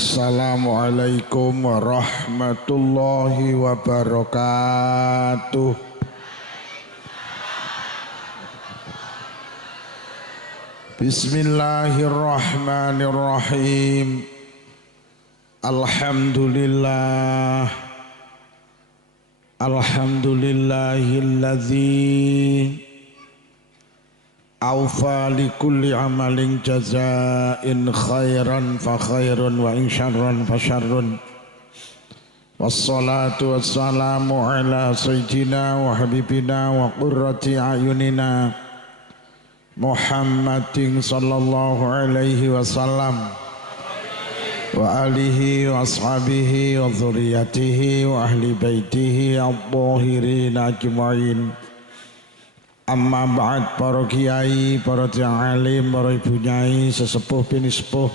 Assalamualaikum warahmatullahi wabarakatuh. Bismillahirrahmanirrahim. Alhamdulillah. Alhamdulillahilladzi awfa li kulli amalin jazain khairan fa khairun wa in syarran fa syarrun. Wassalatu wassalamu ala sayyidina wa habibina wa qurrati ayunina Muhammadin sallallahu alaihi wasallam wa alihi wa ashabihi wa dzurriyyatihi wa ahli baitihi adh-dhahirin ajma'in. Amma ba'd, para kiai, para tiyang alim, para ibu nyai, sesepuh bini sepuh,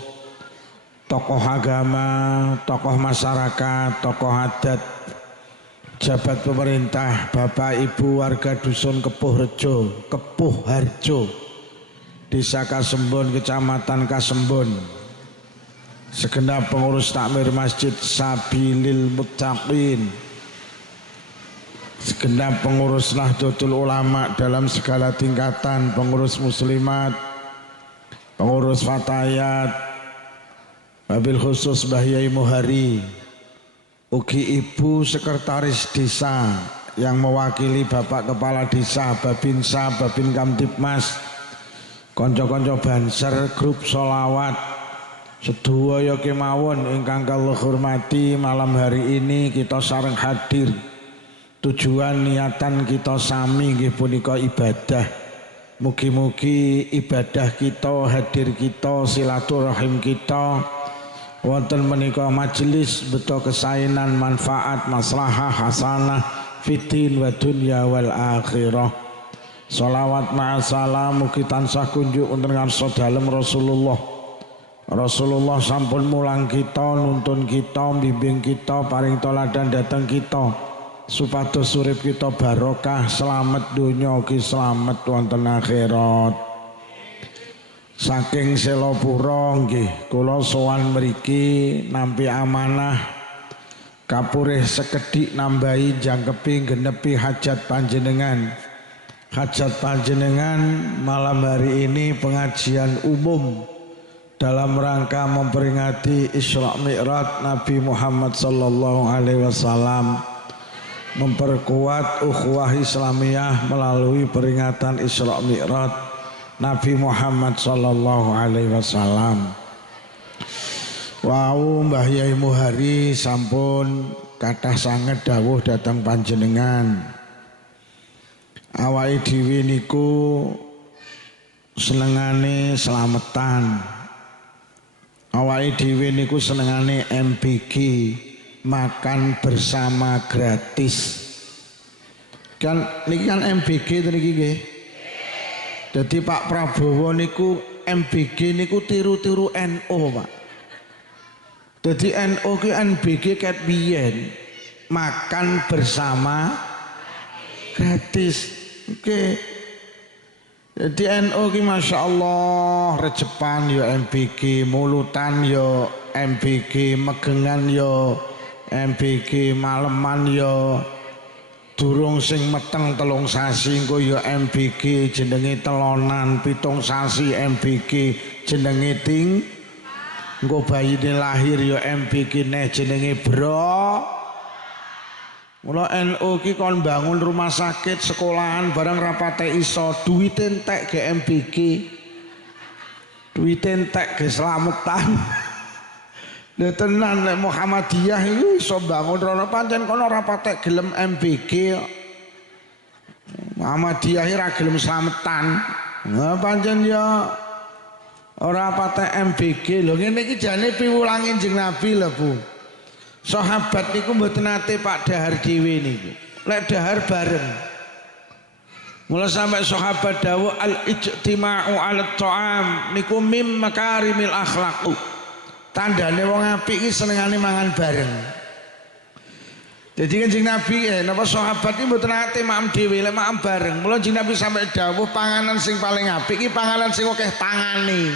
tokoh agama, tokoh masyarakat, tokoh adat, jabat pemerintah, bapak ibu warga dusun Kepuh Rejo, Kepuh Harjo, Desa Kasembon, Kecamatan Kasembon, segenap pengurus takmir Masjid Sabilil Muttaqin, segenap pengurus Nahdlatul Ulama dalam segala tingkatan, pengurus muslimat, pengurus fatayat, wabil khusus Mbah Yai Muhari, ugi ibu sekretaris desa yang mewakili bapak kepala desa, Babinsa, Babin Kamtibmas, konco-konco banser, grup solawat, sedaya kemawon ingkang kula hormati, malam hari ini kita sareng hadir. Tujuan niatan kita sami nggih punika ibadah. Mugi-mugi ibadah kita, hadir kita, silaturahim kita wonten menika majelis beto kesainan manfaat maslahah hasanah fitin wa dunya wal akhirah. Shalawat ma'asalam mugi tansah kunjuk wonten ngarsa dalem Rasulullah. Rasulullah sampun mulang kita, nuntun kita, bimbing kita, paring toladan dateng kita, supados urip kita barokah, selamat dunya ugi selamat wonten akhirat. Saking Selopuro nggih kula sowan mriki nampi amanah kapurih sekedhik nambahi jangkepi genepi hajat panjenengan. Hajat panjenengan malam hari ini pengajian umum dalam rangka memperingati Isra Mi'raj Nabi Muhammad sallallahu alaihi wasallam, memperkuat ukhuwah Islamiyah melalui peringatan Isra Mi'raj Nabi Muhammad sallallahu alaihi wasallam. Wau Mbah Yai Muhari sampun kathah sanget dawuh dhateng panjenengan. Awake dhewe niku senengane slametan. Awake dhewe niku senengane MBG, makan bersama gratis. Kan niki kan MBG to niki nggih. Dadi Pak Prabowo niku MBG niku tiru-tiru NU, Pak. Dadi NU ki MBG ket biyen makan bersama gratis. Oke. Jadi NU ki Masya Allah, rejepan yo MBG, mulutan yo MBG, megengan yo MBG, maleman yo durung sing meteng telung sasi engko yo MBG jenenge telonan, pitung sasi MBG jenenge ting, engko bayine lahir yo MBG neh jenenge bro. Mula NU ki kon bangun rumah sakit, sekolahan barang rapate iso, duit entek ge MBG, duit entek ge slametan. Lha tenan nek Muhammadiyah iki iso bangun rono pancen kono ora patek gelem MBG. Muhammadiyah ora gelem slametan. Nah pancen ya ora patek MBG. Lho ngene iki jane piwulange Kanjeng Nabi lho, Bu. Sahabat niku mboten nate Pak dahar dhewe niku. Lek dahar bareng. Mula sampai sahabat dawuh al-ijtima'u 'ala ta'am niku mim makarimil akhlaq. Tandane wong apik iki senengane mangan bareng. Jadi Kanjeng Nabi napa sahabat iki mboten nate maem dhewe, lek maem bareng. Mula Kanjeng Nabi sampai dawuh panganan sing paling apik iki panganan sing akeh tangane.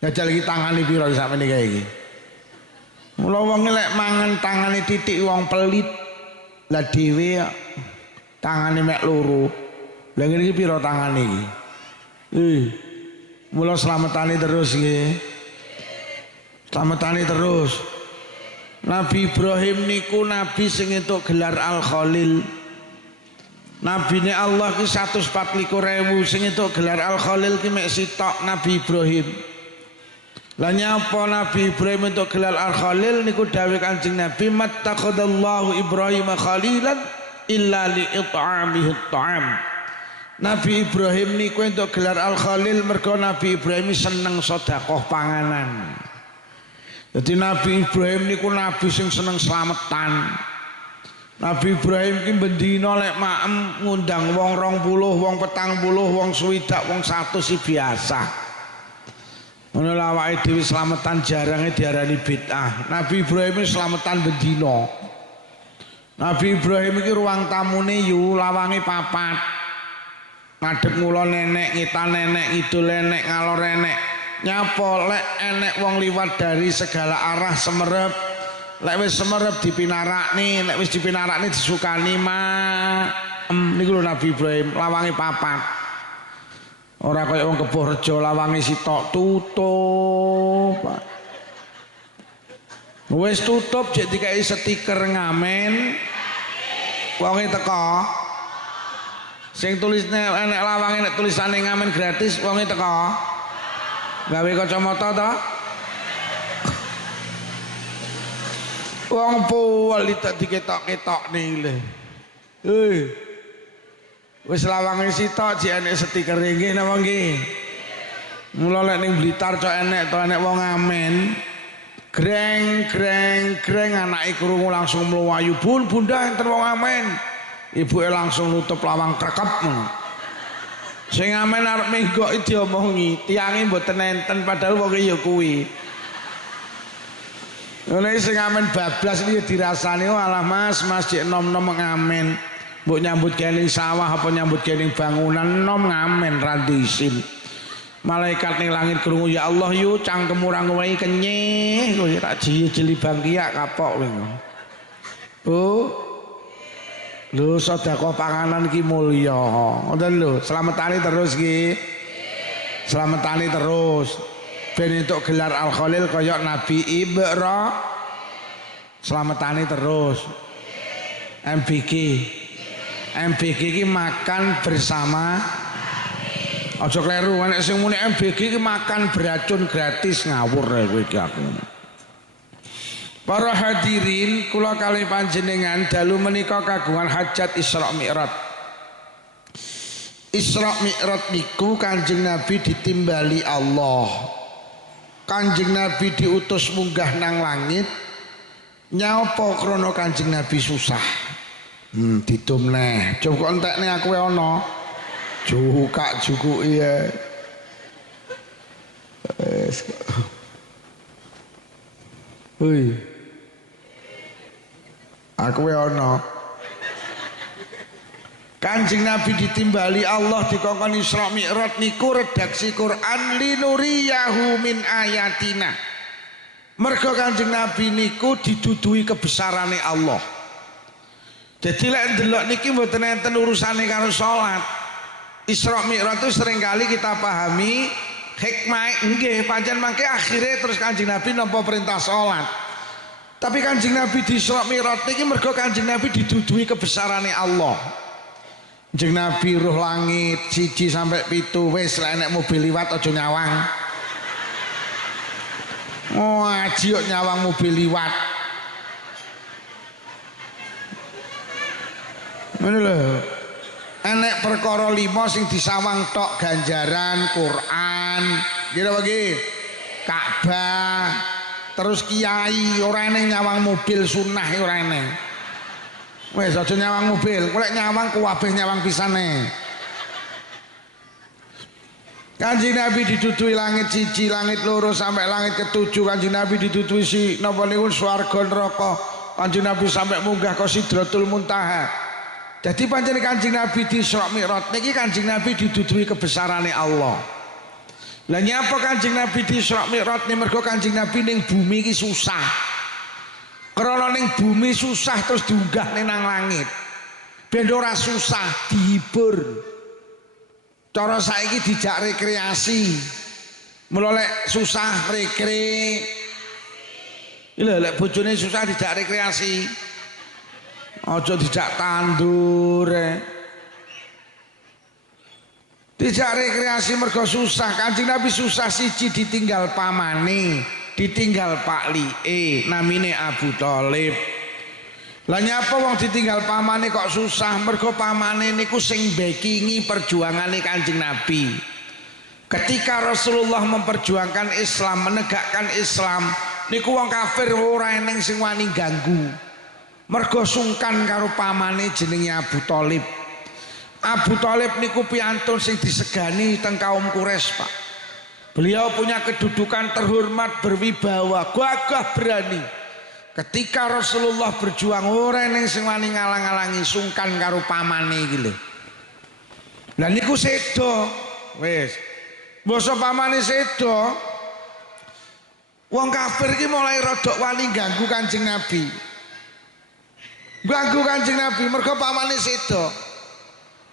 Jajal iki tangane pira sampeyan iki? Mula wong lek mangan tangane titik wong pelit. Lah dhewe tangane mek loro. Lah ngene iki pira tangane iki? Mula slametane terus nggih. Slametane terus. Nabi Ibrahim niku nabi sing entuk gelar Al-Khalil. Nabine Allah ki 124.000 sing entuk gelar Al-Khalil ki mek sitok Nabi Ibrahim. Lah nyapa Nabi Ibrahim entuk gelar Al-Khalil niku dawuh Kanjeng Nabi mattaqadallahu Ibrahim khalilan illa li it'amihi at'am. Nabi Ibrahim niku entuk gelar Al-Khalil mergo Nabi Ibrahim seneng sedekah panganan. Jadi Nabi Ibrahim niku nabi sing seneng slametan. Nabi Ibrahim ki bendina lek maem ngundang wong 20, wong 40, wong 60, wong 100 si biasa. Ngono lha awake dhewe slametan jarange diarani bid'ah. Nabi Ibrahim slametan bendina. Nabi Ibrahim iki ruang tamune yu lawange 4. Madhep ngula nenek, ngitan nenek, ngidul nenek, ngalor nenek. Nyapa lek enek wong liwat dari segala arah semerep. Lek wis semerep dipinarakni, lek wis dipinarakni disukani niku lho Nabi Ibrahim lawange 4. Ora kaya wong Keboh Rejo lawange sitok tutup. Wis tutup jek dikai stiker ngamen. Wonge teko. Sing tulisne enek lawange nek tulisane ngamen gratis wonge teko. Gawe kacamata ta? Wong puwal tak diketok-ketok nile. Wis lawange sitok jek enek stiker nggih napa nggih? Mula lek ning Blitar cok enek to enek wong ngamen. Greng anake krungu langsung mluwayu. Bun bunda enten wong ngamen. Ibuke langsung nutup lawang krekep. Sing ngamen arep menggok diomongi, tiange mboten enten padahal wong ya kuwi. Oleh sing ngamen bablas iki dirasani alah Mas jek nom-nom ngamen. Mbok nyambut gawe sawah apa nyambut gawe bangunan nom ngamen ra diisin. Malaikat ning langit krungu ya Allah yu cangkem ora ngowehi kenyih kowe tak jeli bangkiak kapok kowe. Oh. Lho sedekah panganan ki mulya. Ngoten lho, slametane terus ki. Slametane terus. Ben entuk gelar Al-Khalil kaya Nabi Ibrahim. Slametane terus. MBG. MBG ki makan bersama. Aja kleru nek sing muni MBG ki makan beracun gratis ngawur kowe iki aku. Para hadirin kula kalih panjenengan dalu menika kagungan hajat Isra Mi'raj. Isra Mi'raj niku Kanjeng Nabi ditimbali Allah. Kanjeng Nabi diutus munggah nang langit. Nyapa krana Kanjeng Nabi susah. Ditum neh. Coba entekne aku ana. Jukak jukuki ya. Hoi. Aku ana. Kanjeng Nabi ditimbali Allah dikongkon Isra Mi'raj niku redaksi Quran linuriyahu min ayatina. Mergo Kanjeng Nabi niku diduduhi kebesarane Allah. Jadi lek ndelok niki mboten enten urusane karo salat. Isra Mi'raj itu seringkali kita pahami hikmah nggih pancen mangke akhire terus Kanjeng Nabi nampa perintah salat. Tapi Kanjeng Nabi di Isra Mi'raj niki mergo Kanjeng Nabi diduduhi kebesarane Allah. Kanjeng Nabi ruh langit 1 sampai 7 wis lek enek mobil liwat aja nyawang. Oh, aji kok nyawang mobil liwat. Ngono lho. Enek perkara 5 sing disawang tok ganjaran Quran. Nggih apa nggih? Ka'bah. Terus kiai ora eneng nyawang mobil sunnah ora eneng. Wis aja nyawang mobil, kowe nyawang kuwabeh nyawang pisane. Kanjeng Nabi diduduhi langit 1, langit 2 sampai langit ke-7. Kanjeng Nabi diduduhi si napa niku swarga neraka. Kanjeng Nabi sampai munggah ke Sidratul Muntaha. Jadi pancen Kanjeng Nabi di Isra Mi'raj niki Kanjeng Nabi diduduhi kebesarane Allah. Lah nyapa Kanjeng Nabi di Isra Mi'raj mergo Kanjeng Nabi ning bumi iki susah. Krana ning bumi susah terus diunggah ning nang langit. Ben ora susah dihibur. Cara saiki dijak rekreasi. Mula lek susah rekre. Lek bojone susah dijak rekreasi. Aja dijak tandur. Dijak rekreasi mergo susah. Kanjeng Nabi susah siji ditinggal pamane, ditinggal Pak Lie, namine Abu Thalib. Lah nyapa wong ditinggal pamane kok susah? Mergo pamane niku sing backingi perjuangane Kanjeng Nabi. Ketika Rasulullah memperjuangkan Islam, menegakkan Islam, niku wong kafir ora eneng sing wani ganggu. Mergo sungkan karo pamane jenenge Abu Thalib. Abu Thalib niku piantun sing disegani teng kaum Quraisy, Pak. Beliau punya kedudukan terhormat, berwibawa, gagah berani. Ketika Rasulullah berjuang ora ning sing wani ngalang-alangi, sungkan karo pamane iki lho. Lah niku sedo, wis. Basa pamane sedo. Wong kafir iki mulai rodok wani ganggu Kanjeng Nabi. Ganggu Kanjeng Nabi mergo pamane sedo.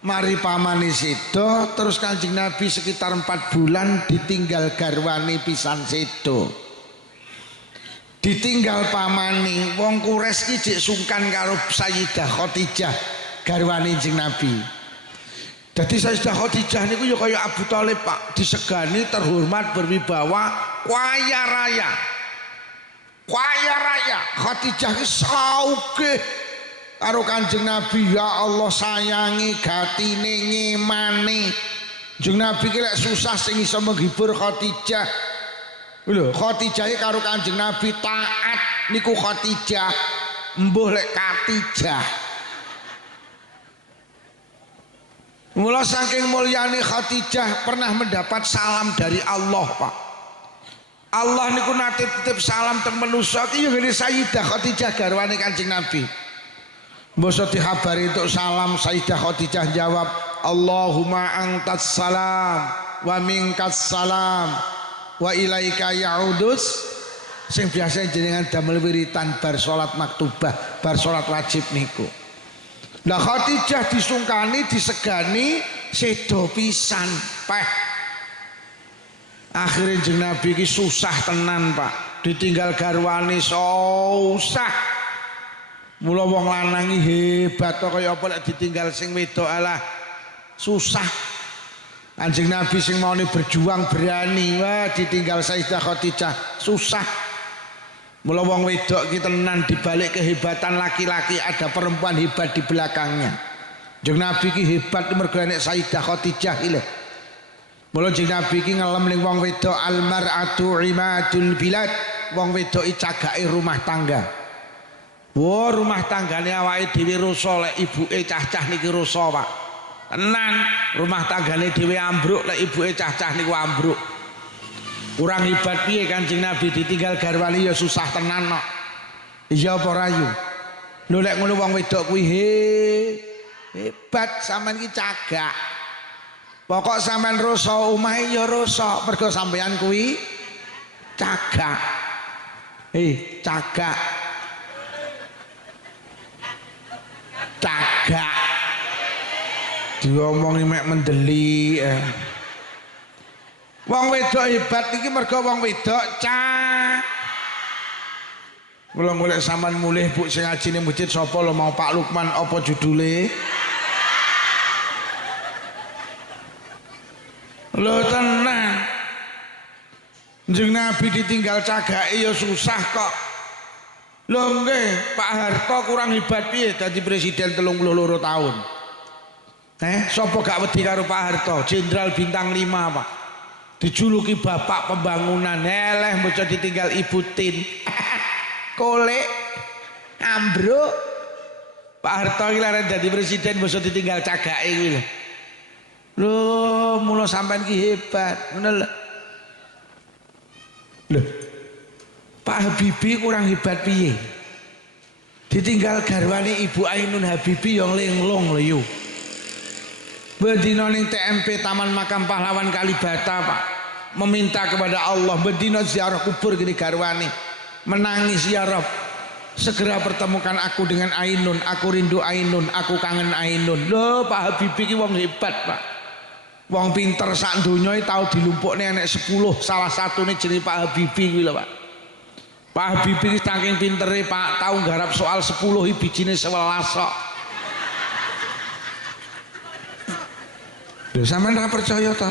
Mari pamane sedo, terus Kanjeng Nabi sekitar 4 bulan ditinggal garwane pisan sedo. Ditinggal pamane, wong Quraisy iki jek sungkan karo Sayyidah Khadijah garwane Kanjeng Nabi. Dadi Sayyidah Khadijah niku ya kaya Abu Thalib, Pak, disegani, terhormat, berwibawa, kaya raya. Kaya raya. Khadijah ki sauge karo Kanjeng Nabi, ya Allah sayangi gatine ngemane. Kanjeng Nabi ki lek susah sing iso menghibur Khadijah. Lho, Khadijah karo Kanjeng Nabi taat niku Khadijah, mbuh lek Katijah. Mula saking mulyane Khadijah pernah mendapat salam dari Allah, Pak. Allah niku nate titip salam teng manusa iki ya ngene Sayyidah Khadijah garwane Kanjeng Nabi. Mbasa dihabari untuk salam, Sayyidah Khadijah jawab, Allahumma antas salam wa minkas salam wa ilaika ya'udus. Sing biasa jenengan damel wiritan bar salat maktubah, bar salat wajib niku. Lah Khadijah disungkani, disegani, sedo pisan, Pak. Akhirnya Kanjeng Nabi ki susah tenan, Pak. Ditinggal garwane susah. Mula wong lanang hebat kok kaya apa lek ditinggal sing wedok alah susah. Kanjeng Nabi sing maune berjuang berani, wah ditinggal Sayyidah Khadijah susah. Mula wong wedok ki tenan dibalik kehebatan laki-laki ada perempuan hebat di belakangnya. Kanjeng Nabi ki hebat mergo nek Sayyidah Khadijah iki lho. Mula Kanjeng Nabi ki ngelem ning wong wedok almar'atu imadul bilad, wong wedok iki cagake rumah tangga. Wah, rumah tanggane awake dhewe rusak lek ibuke cah-cah niki rusak, Pak. Tenan, rumah tanggane dhewe ambruk lek ibuke cah-cah niku ambruk. Kurang hebat piye Kanjeng Nabi ditinggal garwane ya susah tenan kok. Iya apa rayu? Lho lek ngono wong wedok kuwi hebat, sampean iki cagak. Pokok sampean rusak omahe ya rusak mergo sampean kuwi cagak. Cagak. Cagak diomongi mek mendeli. Wong wedok hebat iki mergo wong wedok Mula golek sampean mulih Bu sing ngaji ning masjid sapa lho mau Pak Lukman apa judule? Lho tenan. Kanjeng Nabi ditinggal cagake ya susah kok. Lho nggih, Pak Harto kurang hebat piye dadi presiden 32 tahun. Sapa gak wedi karo Pak Harto, Jenderal Bintang 5, Pak. Dijuluki bapak pembangunan, eleh bocah ditinggal Ibu Tin. Kolek ambruk. Pak Harto iki lare dadi presiden bocah ditinggal cagake iki lho. Lho, mula sampean ki hebat, ngono lho. Lho. Pak Habibie kurang hebat piye? Ditinggal garwane Ibu Ainun Habibie yang lenglong lho yo. Bendina ning TMP Taman Makam Pahlawan Kalibata, Pak. Meminta kepada Allah bendina ziarah kubur gini garwane. Menangis ya Rabb. segera pertemukan aku dengan Ainun, aku rindu Ainun, aku kangen Ainun. Loh, Pak Habibie ki wong hebat, Pak. Wong pinter sak donya tau dilumpukne enek 10, salah satune jenenge Pak Habibie kuwi lho, Pak. Pak Habibie ki saking pintere, Pak, tau nggarap soal 10 bijine 11 kok. Lho sampean ora percaya ta?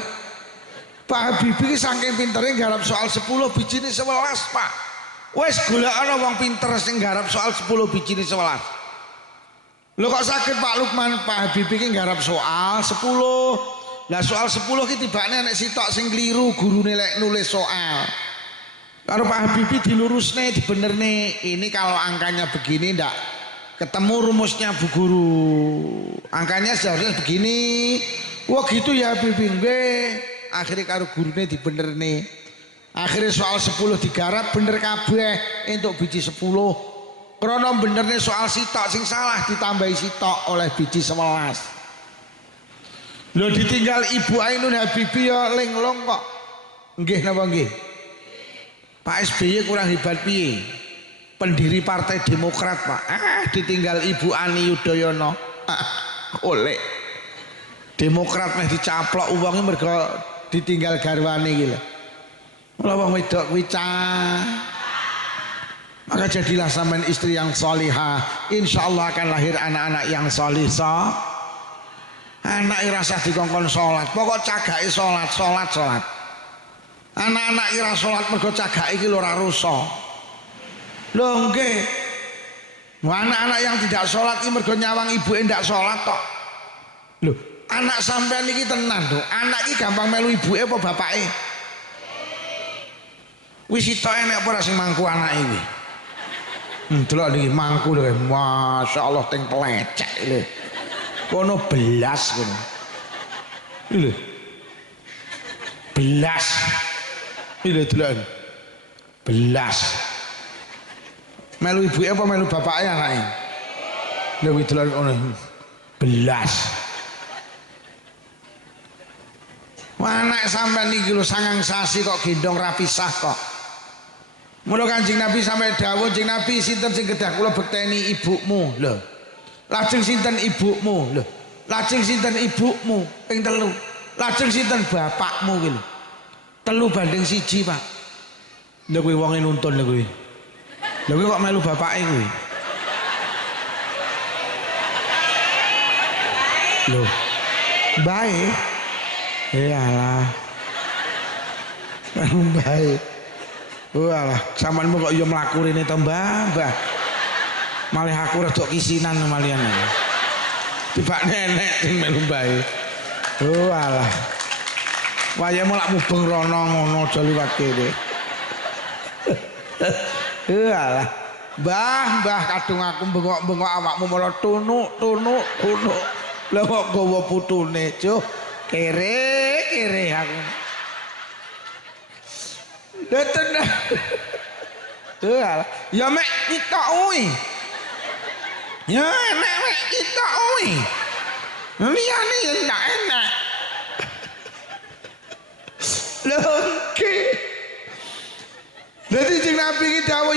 Pak Habibie ki saking pintere nggarap soal 10 bijine 11, Pak. Wes golekana wong pinter sing nggarap soal 10 bijine 11. Lho kok sakit Pak Lukman, Pak Habibie ki nggarap soal 10. Lah soal 10 ki tibane nek sitok sing kliru gurune lek nulis soal. Karo Pak Habibie dilurusne, dibenerne. Ini kalau angkanya begini ndak ketemu rumusnya Bu Guru. Angkanya seharusnya begini. Wah gitu ya Habibie nggih. Akhirnya karo gurune dibenerne. Akhirnya soal 10 digarap bener kabeh entuk biji 10. Krana benerne soal sitok sing salah ditambahi sitok oleh biji 11. Lho ditinggal Ibu Ainun Habibie ya linglung kok. Nggih napa nggih? Pak SBY kurang hebat piye? Pendiri Partai Demokrat, Pak. Ditinggal Ibu Ani Yudhoyono. Oleh Demokrat meh dicaplok uangnya mergo ditinggal garwane iki lho. Mula wong wedok kuwi maka jadilah sampean istri yang salihah. Insyaallah akan lahir anak-anak yang salihah. Anak rasa dikongkon sholat, pokok cagake sholat. Anak-anak ira sholat mergo cagake iki lho ora rusa. Lho nggih. Anak-anak yang tidak sholat iki mergo nyawang ibuke ndak sholat tok. Lho, anak sampean iki tenan lho. Anak iki gampang melu ibuke apa bapake? Wis sitok enek apa ora sing mangku anake iki? Delok niki mangku lho, masyaallah teng pelecek lho. Kono belas kono. Lho. Belas. Lho delok. Belas. Melu ibuke apa melu bapake anake? Lho kuwi delok ngono. Belas. Anak sampean iki lho sangang sasi kok gendong rapisah kok. Mula Kanjeng Nabi sampai dawuh, Kanjeng Nabi sinten sing kedah kula bekteni ibumu lho. Lajeng sinten ibumu lho. Lajeng sinten ibumu ping 3. Lajeng sinten bapakmu ki lho. 3:1, Pak. Lha kuwi wonge nuntun lho kuwi. Lha kuwi kok melu bapake kuwi. Lho. Bae. Iyalah. Bae. Walah, sampeanmu kok ya mlaku rene to, Mbah? Malih aku rada kisinan malian. Tiba nenek sing melu bae. Oh alah. Wayahmu lak mubeng rono ngono aja liwat kene. Alah. Mbah kadung aku bengok-bengok awakmu malah tunuk. Lah kok gawa putune, Cuk. Kere aku. Lah tenan. Alah. Ya mek kita kuwi. Ya enak kita oi. Liyane ya ndak enak. Lho ki. Dadi Kanjeng Nabi iki dawuh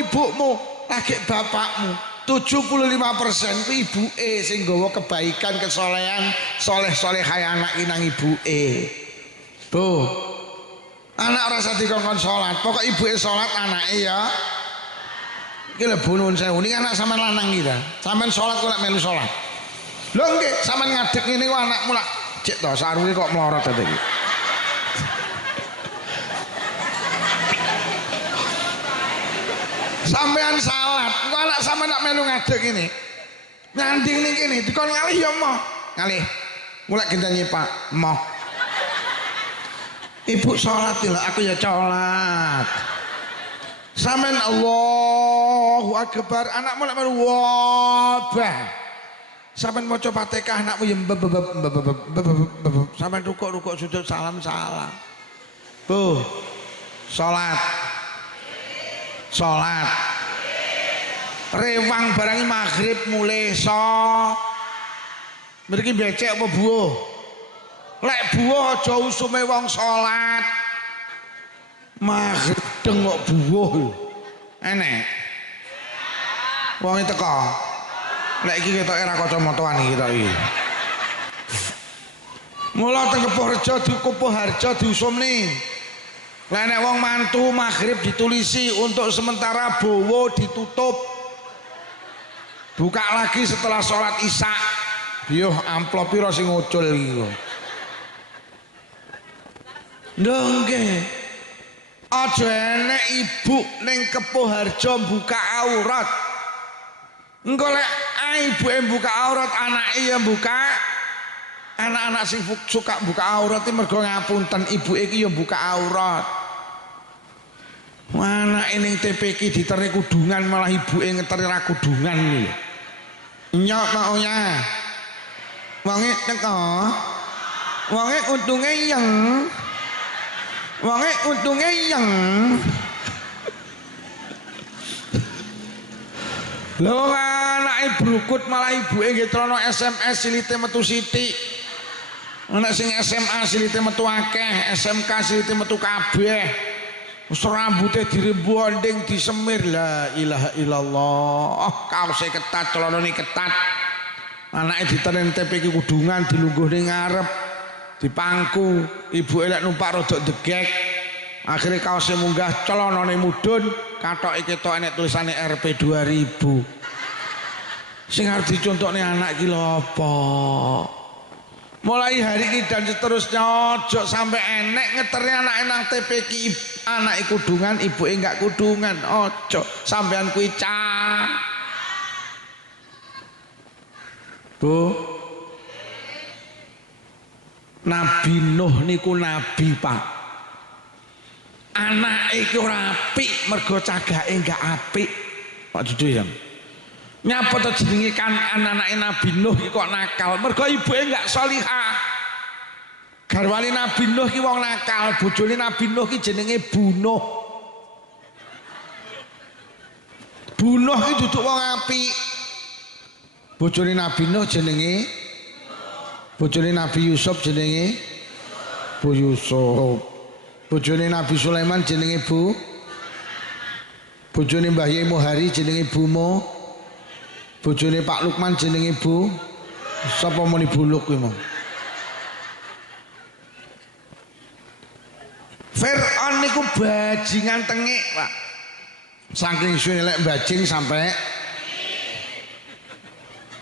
ibumu, lagi bapakmu. 75% ku ibuke sing nggawa kebaikan, kesolehan, soleh-solehae anak nang ibuke. Bu. Anak rasa dikongkon salat, pokok ibuke salat anake ya. Iki lho bunun sewu niki anak sampean lanang iki ta. Sampean salat kok lek melu salat. Lho nggih, sampean ngadeg ngene kok anakmu lak cek to sarunge kok mlorot ta iki. Sampean salat, kok anak sampean nak melu ngadeg ngene. Nyanding ning kene dikon ngalih ya moh. Ngalih. Mulai gendane Pak, moh. Ibu salat lho, aku ya salat. Sampean Allahu Akbar, anakmu lek melu wabah. Sampean maca Fatihah anakmu ya sampean rukuk sujud salam. Bu. Salat. Rewang barang maghrib mulai mriki becek apa buah? Lek buah aja usume wong salat. Maghrib dengok buah enek Wong teko. Nek iki ketoke ra kacamataan iki tok iki. Mula teng Kepuharjo Kupuharjo diusumne. Lah nek wong mantu maghrib ditulisi untuk sementara bowo ditutup. Buka lagi setelah sholat isya. Yo amplop piro sing ngucul iki kok. Nggih. Aja enek ibu ning Kepuharjo buka aurat. Engko lek ibuke buka aurat, anake ya buka. Anak-anak sing suka buka aurat iki mergo ngapunten ibuke iki ya buka aurat. Anake ning TPK diterni kudungan malah ibuke ngeteri ra kudungan iki. Nyok maunya. Wonge teko. Wonge untunge yang. Wonge untunge yang. Lho anake brukut malah ibuke nggih trono SMS silite metu sithik. Anak sing SMA silite metu akeh, SMK silite metu kabeh. Wis rambute dirembonding disemir la ilaha illallah. Kaose ketat, celanane ketat. Anake ditereng TPK kudungan dilungguh ning ngarep. Dipangku, ibuke lek numpak rodok degek. Akhire kaose munggah, celanane mudhun, kathoke ketok enek tulisane RP 2000. Sing arep dicontokne anak iki lho apa? Mulai hari ini dan seterusnya ojo sampai enek ngeteri anak nang TPK anak kudungan ibu enggak kudungan ojo sampean kuwi cah. Bu Nabi Nuh niku nabi Pak. Anak iki ora apik mergo cagake enggak apik. Pak Dudu ya. Nyapa to jenenge kan anak-anake Nabi Nuh iki kok nakal mergo ibuke enggak salihah. Garwane Nabi Nuh iki wong nakal, bojone Nabi Nuh iki jenenge Bunuh. Bunuh iki duduk wong apik. Bojone Nabi Nuh jenenge bojone Nabi Yusuf jenenge Bu Yusuf. Bojone Nabi Sulaiman jenenge Bu. Bojone Mbah Yai Muhari jenenge Bu Mo. Bojone Pak Lukman jenenge Bu. Sapa muni buluk kuwi mau? Fir'aun niku bajingan tengik, Pak. Saking suwe lek bajing sampai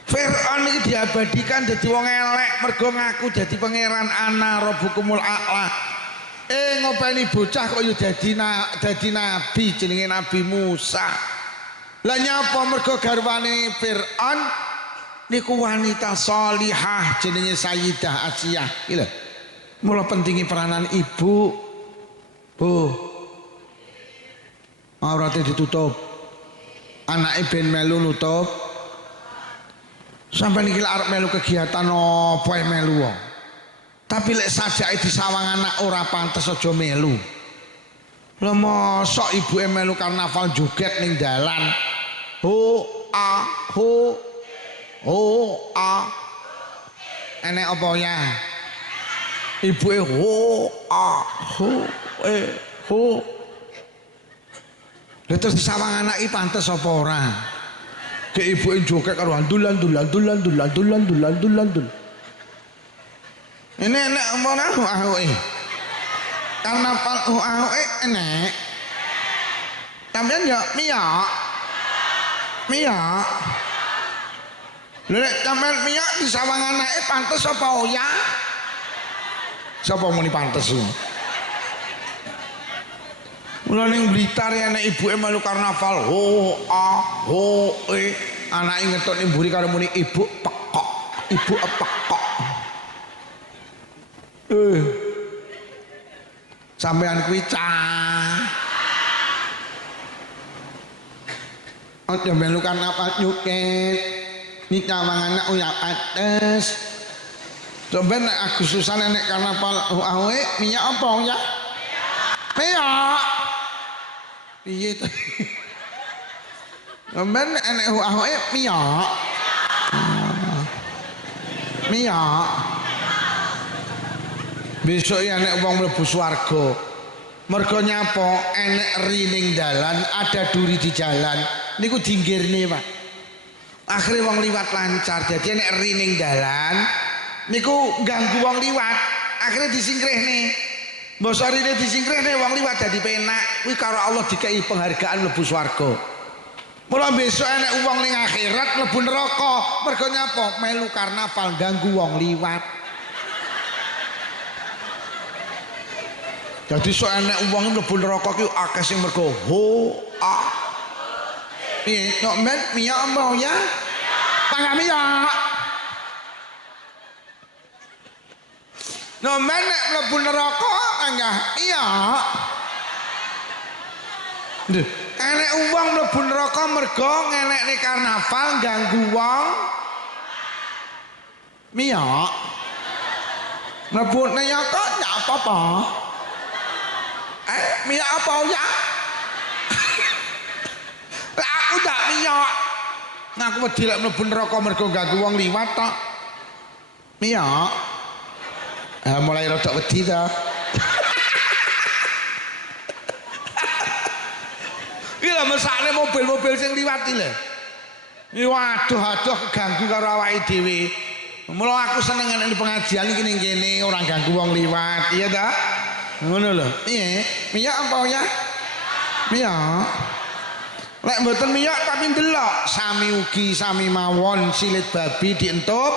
Fir'aun iki diabadikan dadi wong elek mergo ngaku dadi pangeran ana rabbukumul a'la. Ngopeni bocah kok ya dadi nabi jenenge Nabi Musa. Lah nyapa mergo garwane Fir'aun niku wanita sholihah jenenge Sayyidah Asiyah. Iki lho. Mula pentingi peranan ibu. Bu. Aurate ditutup. Anake ben melu nutup. Sampai niki arep melu kegiatan apa melu wong. Tapi lek sajake disawang anak ora pantes aja melu. Lha mosok ibuke melu karnaval joget ning dalan. Ho a ho a. Enek apa ya? Ibuke ho a ho ho. Lha terus disawang anak iki pantes apa ora? Ke ibuke joget karo andulan. Ini enek apa ahoe? Karnaval ahoe enek. Sampeyan ya Mia. Lek sampean Mia disawang anake pantes apa oya? Sapa muni pantes ku? Mula ning Blitar enek ibuke melu karnaval ho anake ngetok ning mburi karo muni ibu pekok. Sampean kuwi cah. Ojo melu karnaval nyuket. Nik nyawang anak uya ates. Coba nek Agustusan nek karnaval ahoe minyak apa ya? Minyak. Piye to? Coba nek ahoe minyak. Minyak. Besok ya nek wong mlebu swarga. Mergo nyapa enek rining dalan, ada duri di jalan. Niku dinggirne, Pak. Akhirnya wong liwat lancar. Jadi nek rining dalan niku ganggu wong liwat. Akhirnya disingkrihne. Mbok sarine disingkrihne wong liwat dadi penak. Kuwi karo Allah dikei penghargaan mlebu swarga. Mula besok enek wong ning akhirat mlebu neraka. Mergo nyapa? Melu karnaval ganggu wong liwat. Jadi sok enek wong mlebu neraka ki akeh sing mergo ho a. Piye nek men miya apa ya? Pangami ya. Nek men nek mlebu neraka enggak iya. Ndh, enek wong mlebu neraka mergo ngenekne karnaval ganggu wong miya. Mlebu neraka enggak apa-apa. Miyak apa ya? Aku tak miyak. Aku wedi lek mlebu neraka mergo ganggu wong liwat tok. Miyak. Mulai rada wedi ta. Iki lho mesakne mobil-mobil sing liwat iki lho. Waduh aduh keganggu karo awake dhewe. Mula aku seneng nek pengajian iki ning kene ora ganggu wong liwat, iya ta? Ngono lho. Piye? Miyak apa ya? Miyak. Lek mboten miyak tapi ndelok sami ugi sami mawon silit babi dientup.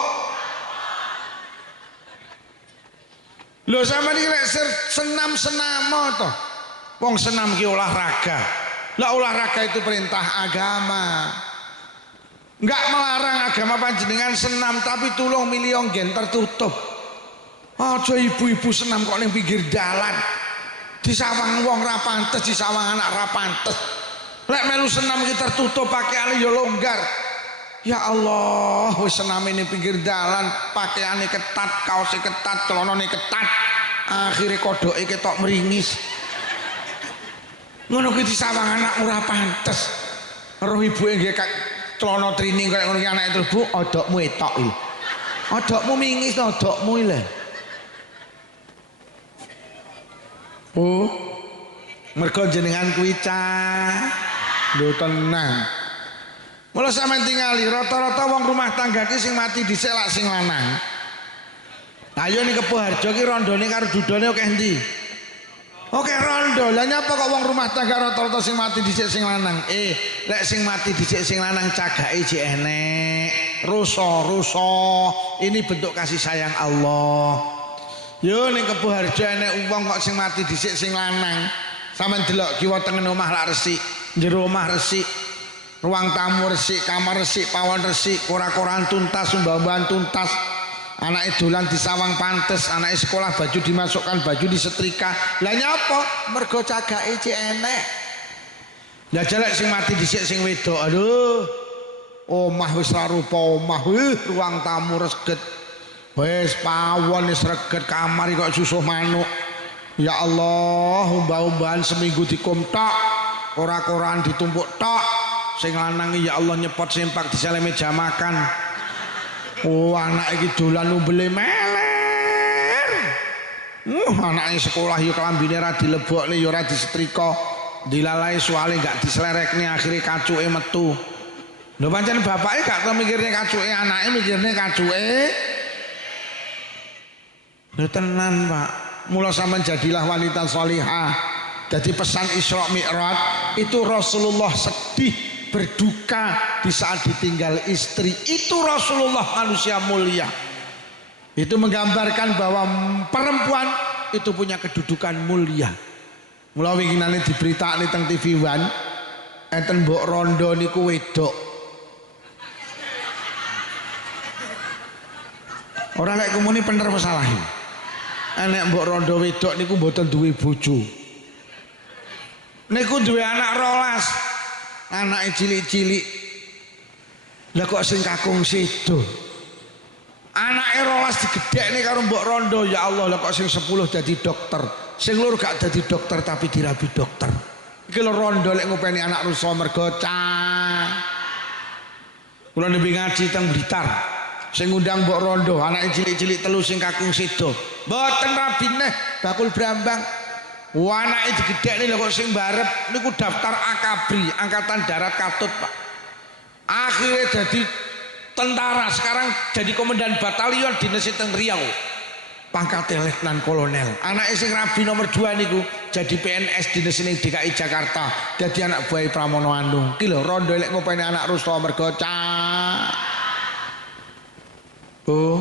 Lho sampeyan iki lek senam-senam to. Wong senam ki olahraga. Lah olahraga itu perintah agama. Enggak melarang agama panjenengan senam tapi tulung milih nggen tertutup. Aja ibu-ibu senam kok ning pinggir dalan. Disawang wong ra pantes, disawang anak ra pantes. Lek melu senam iki tertutup pakaiane ya longgar. Ya Allah, wis senam ning pinggir dalan, pakaiane ketat, kaose ketat, celanane ketat. Akhire kodoke ketok meringis. Ngono ki disawang anak ora pantes. Roh ibuke nggih celana training kaya ngono ki anake terus, "Bu, odokmu etok iki." Odokmu mingis, odokmu iki lho. Oh, mergo jenengan kuwi cah lho tenang. Mula sampeyan tingali rata-rata wong rumah tangga ki sing mati dhisik lak sing lanang. Ayo ning Kepo Harjo ki rondone karo dudone akeh endi? Oke rondo. Lah nyapa kok wong rumah tangga rata-rata sing mati dhisik sing lanang? Lek sing mati dhisik sing lanang cagake jek enek. Rusa-rusa. Ini bentuk kasih sayang Allah. Yo ning Kepo Harjo enek wong kok sing mati dhisik sing lanang. Sampeyan delok kiwa tengen omah lak resik, jero omah resik, ruang tamu resik, kamar resik, pawon resik, kora-koran tuntas, mbah-mbahan tuntas. Anake dolan disawang pantes, anake sekolah baju dimasukkan, baju disetrika. Lah nyapa? Mergo cagake cek enek. Lah jelek sing mati dhisik sing wedok. Aduh. Omah wis ra rupa omah, ruang tamu resget. Wes pawon wis reget, kamar kok susuh manuk. Ya Allah, umbah-umbahan seminggu dikumtok, ora-koran ditumpuk tok. Sing lanang ya Allah nyepot sempak disale meja makan. Oh, anak iki dolan umbele meler. Anake sekolah ya klambine ra dilebokne ya ora disetrika. Dilalai soalé gak dislerekne akhire kacuke metu. Lho pancen bapake gak tau mikirne kacuke, anake mikirne kacuke. Lho tenan Pak, mula sampean jadilah wanita sholihah. Jadi pesan Isra Mi'raj itu Rasulullah sedih berduka di saat ditinggal istri. Itu Rasulullah manusia mulia. Itu menggambarkan bahwa perempuan itu punya kedudukan mulia. Mula winginane diberitakne teng TV One, enten mbok rondo niku wedok. Ora lek kumuni bener pesalahe. Enek mbok rondo wedok niku mboten duwe bojo. Niku duwe anak 12. Anake cilik-cilik. Lah kok sing kakung sedo. Anake 12 digedhekne karo mbok rondo, ya Allah, lah kok sing 10 dadi dokter. Sing loro gak dadi dokter tapi dirabi dokter. Iki lho rondo lek ngopeni anak rusa mergo cah. Kula nembe ngaji teng Blitar. Sing ngundang mbok rondo, anake cilik-cilik telu sing kakung sedo. Mboten rabi neh bakul brambang. Anake digedhekne lho kok sing barep niku daftar Akabri, Angkatan Darat Katut, Pak. Akhirnya jadi tentara, sekarang jadi komandan batalion di Teng Riau. Pangkatnya letnan kolonel. Anaknya sing rabi nomor 2 niku jadi PNS di ning DKI Jakarta. Jadi anak buah Pramono Anung. Ki lho rondo lek ngopeni anak Rusto mergo oh.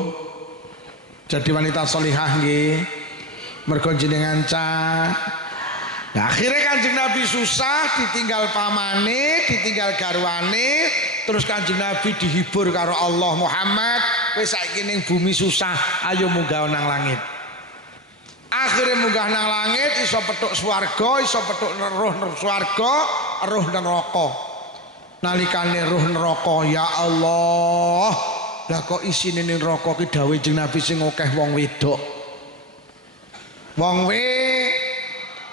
Jadi wanita solihah nggih. Mergo jenengan Nah, akhirnya Kanjeng Nabi susah, ditinggal pamane, ditinggal garwane, terus Kanjeng Nabi dihibur karo Allah. Muhammad, wis saiki ning bumi susah, ayo munggah nang langit. Akhirnya munggah nang langit, iso petuk swarga, iso petuk roh swarga, roh neraka. Nalikane roh neraka, ya Allah, lah kok isine ning neraka ki dawuh Kanjeng Nabi sing akeh wong wedok. Wong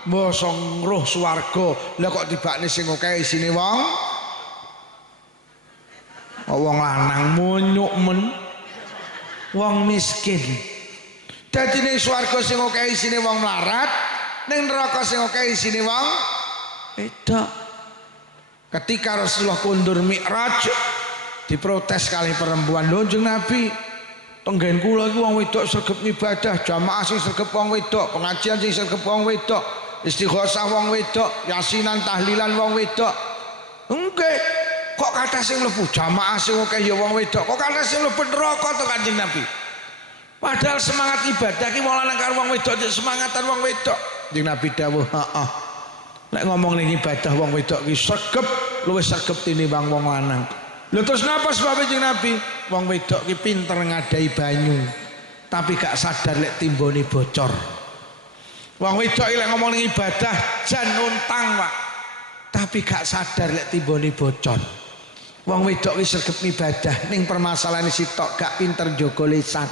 bosong roh swarga, lah kok tibakne sing akeh isine wong lanang munyuk men, wong miskin. Dadi ning swarga sing akeh isine wong melarat, ning neraka sing akeh isine wong wedok. Ketika Rasulullah kundur Mi'raj, diprotes kali perempuan, lho Kanjeng Nabi, tenggen kula iki wong wedok sregep ibadah, jamaah sing sregep wong wedok, pengajian sing sregep wong wedok, istighosah wong wedok, yasinan tahlilan wong wedok. Nggih, kok kathah sing mlebu jamaah sing akeh ya wong wedok, kok kathah sing mlebu neraka to Kanjeng Nabi. Padahal semangat ibadah ki wong lanang karo wong wedok semangatan wong wedok. Kanjeng Nabi dawuh, heeh. Nek ngomong ning ibadah wong wedok ki sregep, luwih sregep tinimbang wong lanang. Lha terus napa sebab Kanjeng Nabi? Wong wedok ki pinter ngadai banyu, tapi gak sadar lek timbone bocor. Wong wedok lek ngomong ning ibadah jan untang, Pak. Tapi gak sadar lek timbone bocor. Wong wedok ki sregep ibadah ning permasalahan sitok gak pinter njaga lisan.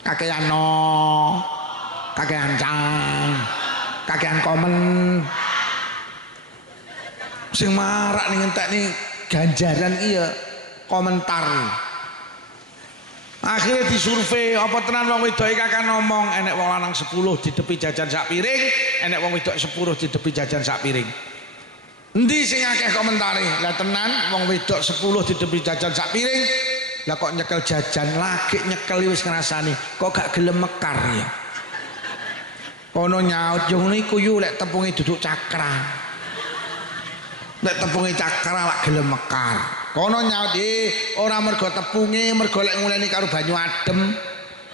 Kakean no, kakean cang, kakean komen. Sing marak ning entekne ganjaran iya komentar. Akhirnya disurvei apa tenan wong wedok kakak ngomong enek wong lanang 10 didepi jajan sak piring, enek wong wedok 10 didepi jajan sak piring. Endi sing akeh komentare? Lah tenan wong wedok 10 didepi jajan sak piring, lah kok nyekel jajan lagi nyekel wis ngrasani, kok gak gelem mekar ya. Kono nyaut yo niku yu lek tepunge duduk cakra. Lek tepunge cakra lak gelem mekar. Kono nyaut ora mergo tepunge, mergo lek nguleni karo banyu adem.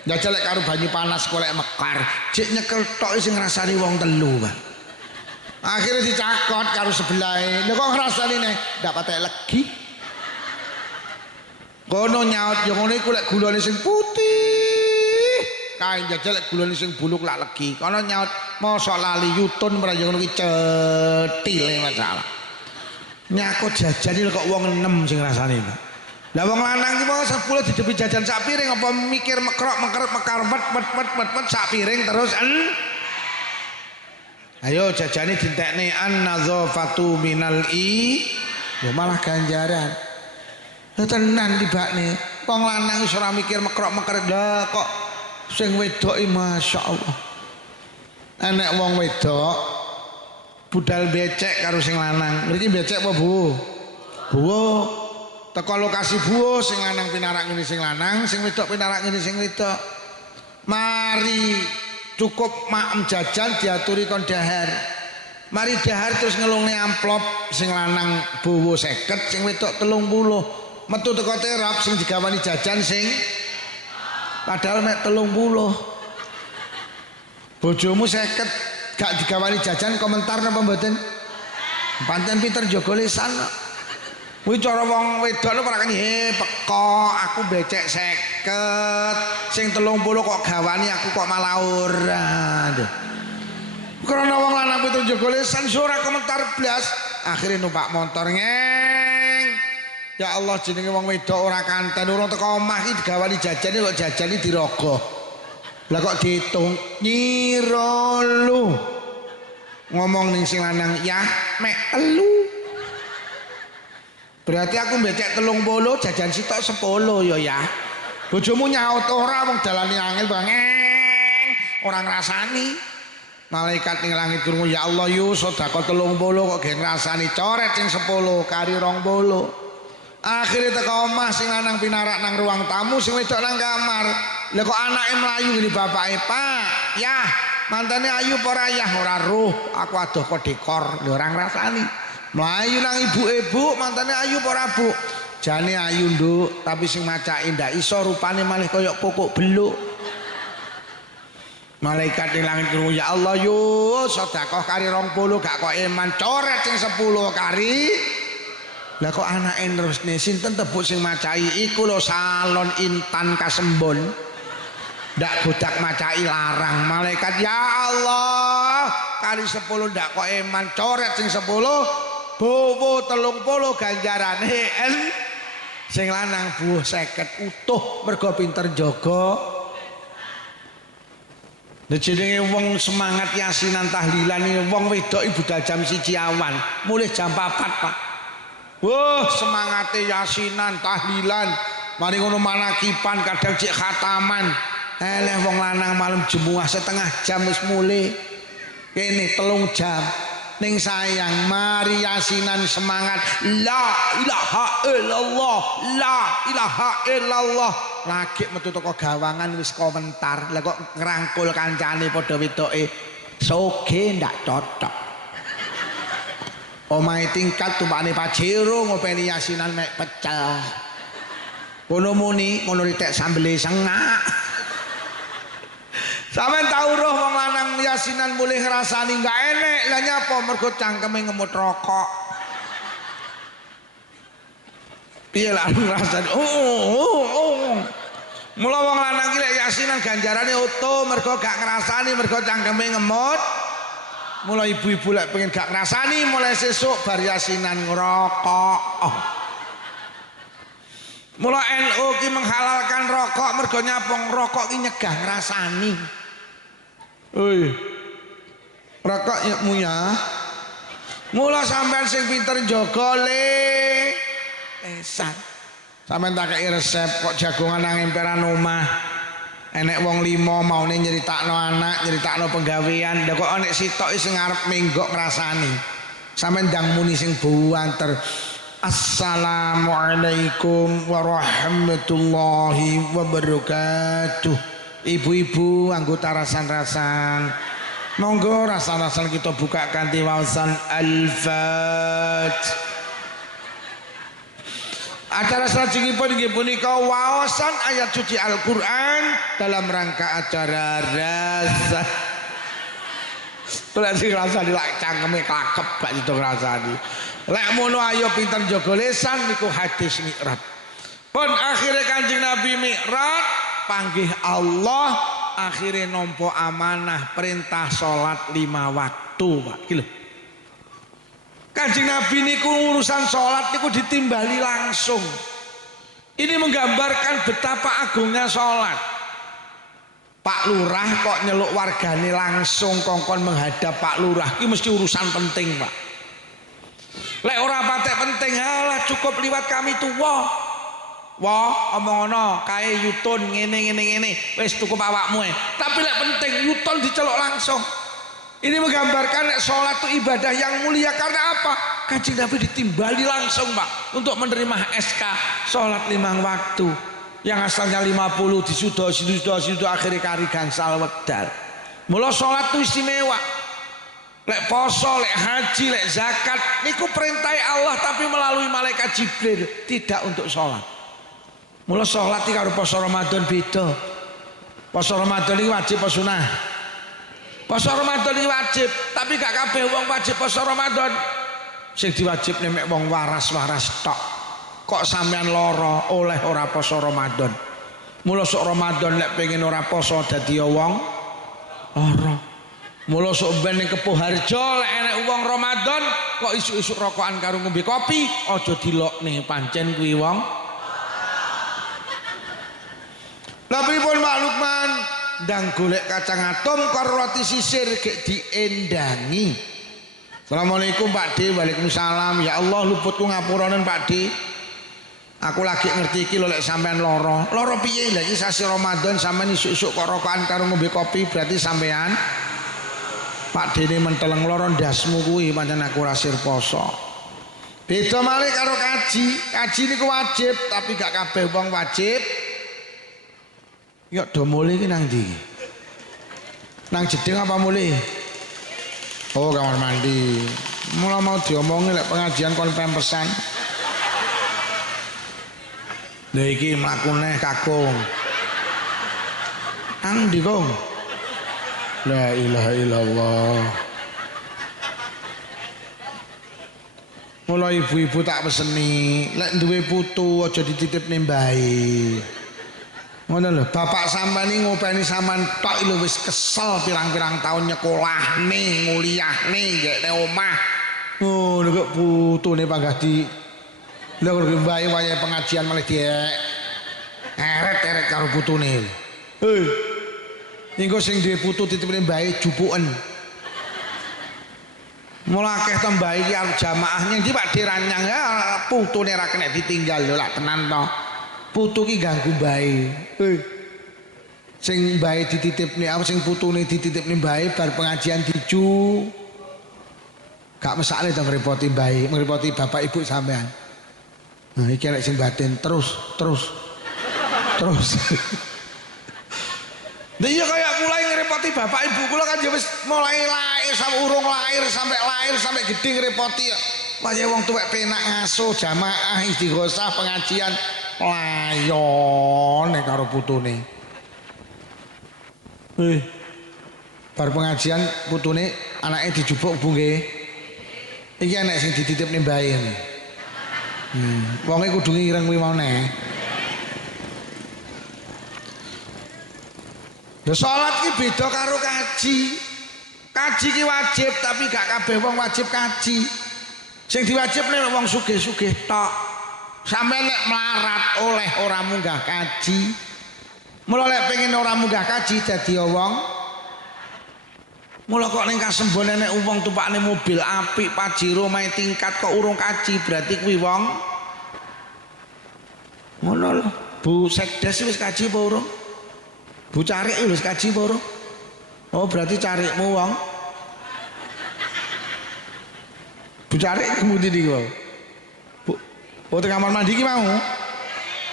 Njajal lek karo banyu panas kok lek mekar. Jek nyekel tok sing ngrasani wong telu, Pak. Akhirnya dicakot karo sebelahe. Lha kok ngrasani neh ndak patek legi. Kono nyaut yo ngono iku lek gulane sing putih. Kae njajal lek gulane sing buluk lak legi. Kono nyaut mosok lali yutun ora yo ngono ki cetile masalah. Nyakut jajan kok wong 6 sing rasane. Lah wong lanang ki wong 10 didepi jajan sak piring apa mikir mekrok mekar wet sak piring terus ayo jajane dintekne an-nadzafatu minal yo malah ganjaran. Tenan tibakne wong lanang wis ora mikir mekrok lah kok sing wedok masyaallah. Enek wong wedok budal becek karo sing lanang. Mriki becek apa Bu? Buwo. Teko lokasi buwo sing lanang pinarak ngene sing lanang, sing wedok pinarak ngene sing wedok. Mari cukup maem jajan diaturi kon dahar. Mari dahar terus ngelungne amplop sing lanang buwo 50, sing wedok 30. Metu teko terap sing digawani jajan sing padahal mek 30. Bojomu 50 gak digawani jajan komentar napa mboten? Pancen pinter jaga lisan. Kuwi cara wong wedok lho ora kene peko aku becek 50 sing 30 kok gawani aku kok malah ora. Karena wong lanang pinter jaga lisan ora komentar blas, akhirnya numpak motor ngeng. Ya Allah jenenge wong wedok ora kanten urung teko omah iki digawani jajan kok jajane dirogoh. Lah kok diitung nyira lu ngomong ning sing lanang ya mek telu berarti aku becek 30 jajan sitok 10 ya bojomu nyaut ora wong dalane angel bangeng ora ngrasani malaikat ning langit krungu ya Allah yu sedekah 30 kok ge ngrasani coret sing 10 kari 20 Akhirnya teko omah sing lanang pinarak nang ruang tamu, sing wedok nang kamar. Lah kok anake mlayu ngene bapake, "Pak, yah, mantane ayu apa ora yah?" "Ora roh, aku adoh kok dekor." Lho ora ngrasani. Mlayu nang ibu-ibu, mantane ayu apa ora, Bu? Jane ayu, Nduk, tapi sing macake ndak iso, rupane malih kaya kokok beluk. Malaikat ning langit krungu, "Ya Allah, yo sedekah kari 20 gak kok iman, coret sing 10 kari." Lah kok anake nerusne sinten tebuk sing macai iku lho Salon Intan Kasembon. Ndak budak macai larang. Malaikat, "Ya Allah, kali 10 ndak kok iman, coret sing 10, bowo 30 ganjarane sing lanang buh 50 utuh mergo pinter jaga." Nah jenenge wong semangat yasinan tahlilan ini wong wedok budal jam 1 awan, mulai jam 4, Pak. Wah, semangate yasinan tahlilan, mari ngono manakipan kadang cek khataman. Eleh wong lanang malam jemuah setengah jam wis mulai. Kene 3 jam. Ning sayang mari yasinan semangat la ilaha illallah, la ilaha illallah. Lagi metu teko gawangan wis komentar. Lah kok ngrangkul kancane padha wedoke soge ndak cocok. Omahe tingkat tumpakne Pajero ngopeni yasinan mek pecah. Kono muni ngono ritek sambele sengak. Sampeyan tau roh wong lanang yasinan mulih ngrasani enggak enek. Lah nyapa mergo cangkeme ngemut rokok. Piye lah ngrasani? Mula wong lanang ki lek yasinan ganjarane utuh mergo gak ngrasani mergo cangkeme ngemut. Mula ibu-ibu lek pengen gak ngrasani mulai sesuk bar yasinan ngerokok. Mula NU ki menghalalkan rokok mergo nyapa rokok ki nyegah ngrasani. Oi. Rokok ya. Mula sampean sing pinter jaga le esan. Sampeyan tak kei resep kok jagongan nang emperan omah. Enek wong 5 maune nyeritakno anak, nyeritakno penggawean. Lah kok enek sitok sing arep menggok ngrasani. Sampeyan ndang muni sing buanter. Assalamualaikum warahmatullahi wabarakatuh. Ibu-ibu anggota rasan-rasan, monggo rasan-rasan kita buka kanthi waosan al-Fatihah. Acara salajengipun inggih punika waosan ayat suci Al-Qur'an dalam rangka acara rasa. Lek sing rasani lak cangkeme klakep gak itu rasani. Lek mono ayo pinter jaga lisan niku hadis Mi'raj. Pun akhire Kanjeng Nabi Mi'raj panggih Allah, akhire nampa amanah perintah salat 5 waktu, Pak. Iki lho. Kanjeng Nabi niku urusan sholat niku ditimbali langsung. Ini menggambarkan betapa agungnya sholat. Pak Lurah kok nyeluk wargane langsung kongkon menghadap Pak Lurah, ini mesti urusan penting, Pak. Lek ora patek penting, halah cukup liwat kami tuwa. Wah, omong-ono kae yutun ngene wis cukup awakmu. Tapi lek penting yutun diceluk langsung. Ini menggambarkan sholat itu ibadah yang mulia karena apa? Kanjeng Nabi ditimbali langsung, Pak, untuk menerima SK sholat 5 waktu yang asalnya 50 disudah akhirnya kari gangsal wedal. Mula sholat itu istimewa. Lek poso, lek haji, lek zakat niku perintah Allah tapi melalui malaikat Jibril, tidak untuk sholat. Mula sholat iki karo poso Ramadan beda. Poso Ramadan iki wajib apa sunah? Poso Ramadan ini wajib, tapi gak kabeh wong wajib poso Ramadan. Sing diwajibne mek wong waras-waras tok. Kok sampean lara oleh ora poso Ramadan. Mula sok Ramadan lek pengen ora poso dadi wong lara. Mula sok ben ning Kepuh Harjo lek enek wong Ramadan kok isuk-isuk rokokan karo ngombe kopi, aja dilokne pancen kuwi wong. Lah pripun Pak Lukman? Ndang golek kacang atom karo roti sisir gek diendangi. Assalamualaikum Pak D. Waalaikumsalam. Ya Allah luputku ngapuranen Pak D. Aku lagi ngerti iki lho lek sampean lara. Lara piye lha iki sasi Ramadan sampean isuk-isuk kok rokokan karo ngombe kopi berarti sampean Pak D ini menteleng lara ndasmu kuwi pancen aku ora sir poso. Beda malih karo kaji. Kaji niku wajib tapi gak kabeh wong wajib. Yok do mulih iki nang ndi? Nang jeding apa mulih? Oh, kamar mandi. Mula mau diomongi lek pengajian kon pempesan. Lha iki mlaku neh kakung. Nang ndi, Kong? La ilaha illallah. Mula ibu-ibu tak peseni, lek duwe putu aja dititipne mbahe. Ngono lho, bapak sampean iki ngopeni sampean tok lho wis kesel pirang-pirang tahun nyekolahne, nguliahne, gekne omah. Oh, lho kok putune panggah di lha kok mbahe wayahe pengajian malah diek. Eret-eret karo putune. Hei. Engko sing duwe putu titipne mbahe jupuken. Mula akeh to mbahe iki arep jamaah ning ndi Pak Diranyang ya putune ra kena ditinggal lho lak tenan to. Putu ki ganggu mbahe. Sing mbahe dititipne apa sing putune dititipne mbahe bar pengajian diju. Gak mesakne to ngrepoti mbahe, ngrepoti bapak ibu sampean. Nah iki lek sing batin terus. Lah iya kaya mulai ngrepoti bapak ibu kula kan ya wis mulai lahir sampai urung lahir sampai gedhe ngrepoti ya. Waya wong tuwek penak ngasuh jamaah istighosah pengajian layon karo putune. Bar pengajian putune anake dijupuk Bu nggih. Iki anak sing dititipne mbahe. Wonge kudu ngireng kuwi mau neh. Lha salat ki beda karo kaji. Kaji ki wajib tapi gak kabeh wong wajib kaji. Sing diwajibne wong sugih-sugih tok. Sampe nek melarat oleh ora munggah kaji. Mula lek pengen ora munggah kaji dadi wong. Mula kok ning Kasembon nek wong tumpakne mobil apik Pajero mae tingkat kok urung kaji berarti kuwi wong. Ngono lho. Bu Sekdes wis kaji apa urung? Bu Carik wis kaji apa urung? Oh berarti carikmu wong. Bu Carik kemudian iki wae. Oh teng kamar mandi iki mau.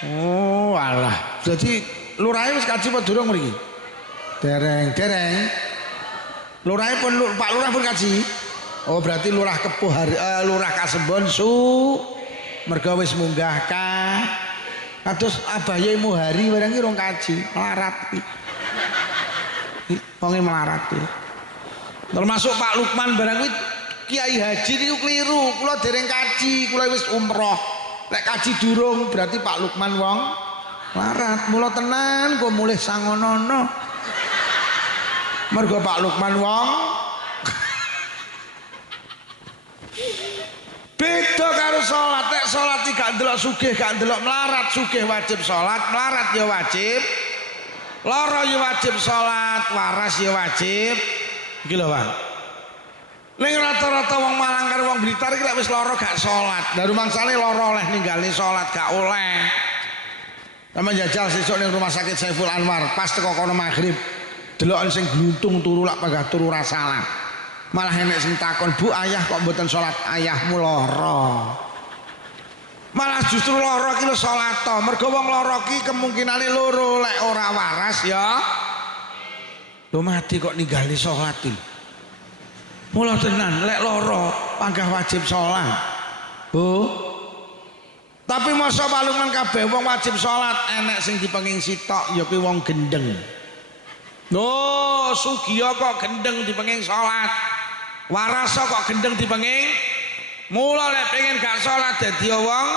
Oh alah. Jadi lurahe wis kaji apa durung mriki? Dereng. Lurahe pun Pak Lurah pun kaji. Oh berarti Lurah Kepuh Lurah Kasembon mergo wis munggah ka. Kados Abaye Muhari barang iki rong kaji, melarat iki. Wonge melarat iki. Termasuk Pak Lukman barang kuwi Kiai Haji niku kliru, kula dereng kaji, kula wis umroh. Lek kaji durung berarti Pak Lukman wong larat. Mula tenan kok mulih sangonono. Mergo Pak Lukman wong beda karo salat. Nek salat iki gak ndelok sugih, gak ndelok melarat, sugih wajib salat, melarat ya wajib. Lara ya wajib salat, waras ya wajib. Iki lho, Pak. Ning rata-rata wong Malang karo wong Blitar iki lek wis lara gak salat. Lah rumangsane lara oleh ninggali salat gak oleh. Sama jajal sesuk ning rumah sakit Saiful Anwar, pas teko kono maghrib, deloken sing gluntung turu lak panggah turu ra salat. Malah enek sing takon, "Bu, ayah kok mboten salat? Ayahmu lara." Malah justru lara ki lho salat to. Mergo wong lara ki kemungkinane loro, lek ora waras ya lho mati kok ninggali salat iki. Mula tenan lek lara panggah wajib salat. Bu. Tapi masa palungan kabeh wong wajib salat, enek sing dipenging sitok ya kuwi wong gendeng. No, Sugiya kok gendeng dipenging salat. Warasa kok gendeng dipenging. Mula lek pengen gak salat dadi wong,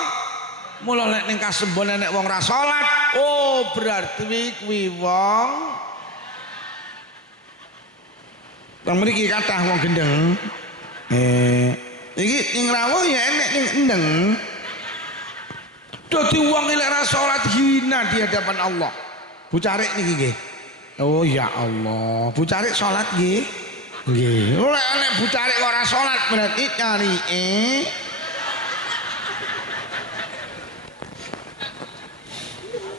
mula lek ning Kasembon nek wong ra salat, oh berarti kuwi wong. Wong mriki kathah wong gendeng. Iki ning rawuh ya enek ning endeng. Dadi wong lek ra salat hina di hadapan Allah. Bu Carik niki nggih. Oh ya Allah, Bu Carik salat nggih. Nggih. Ora nek Bu Carik ora salat berarti carike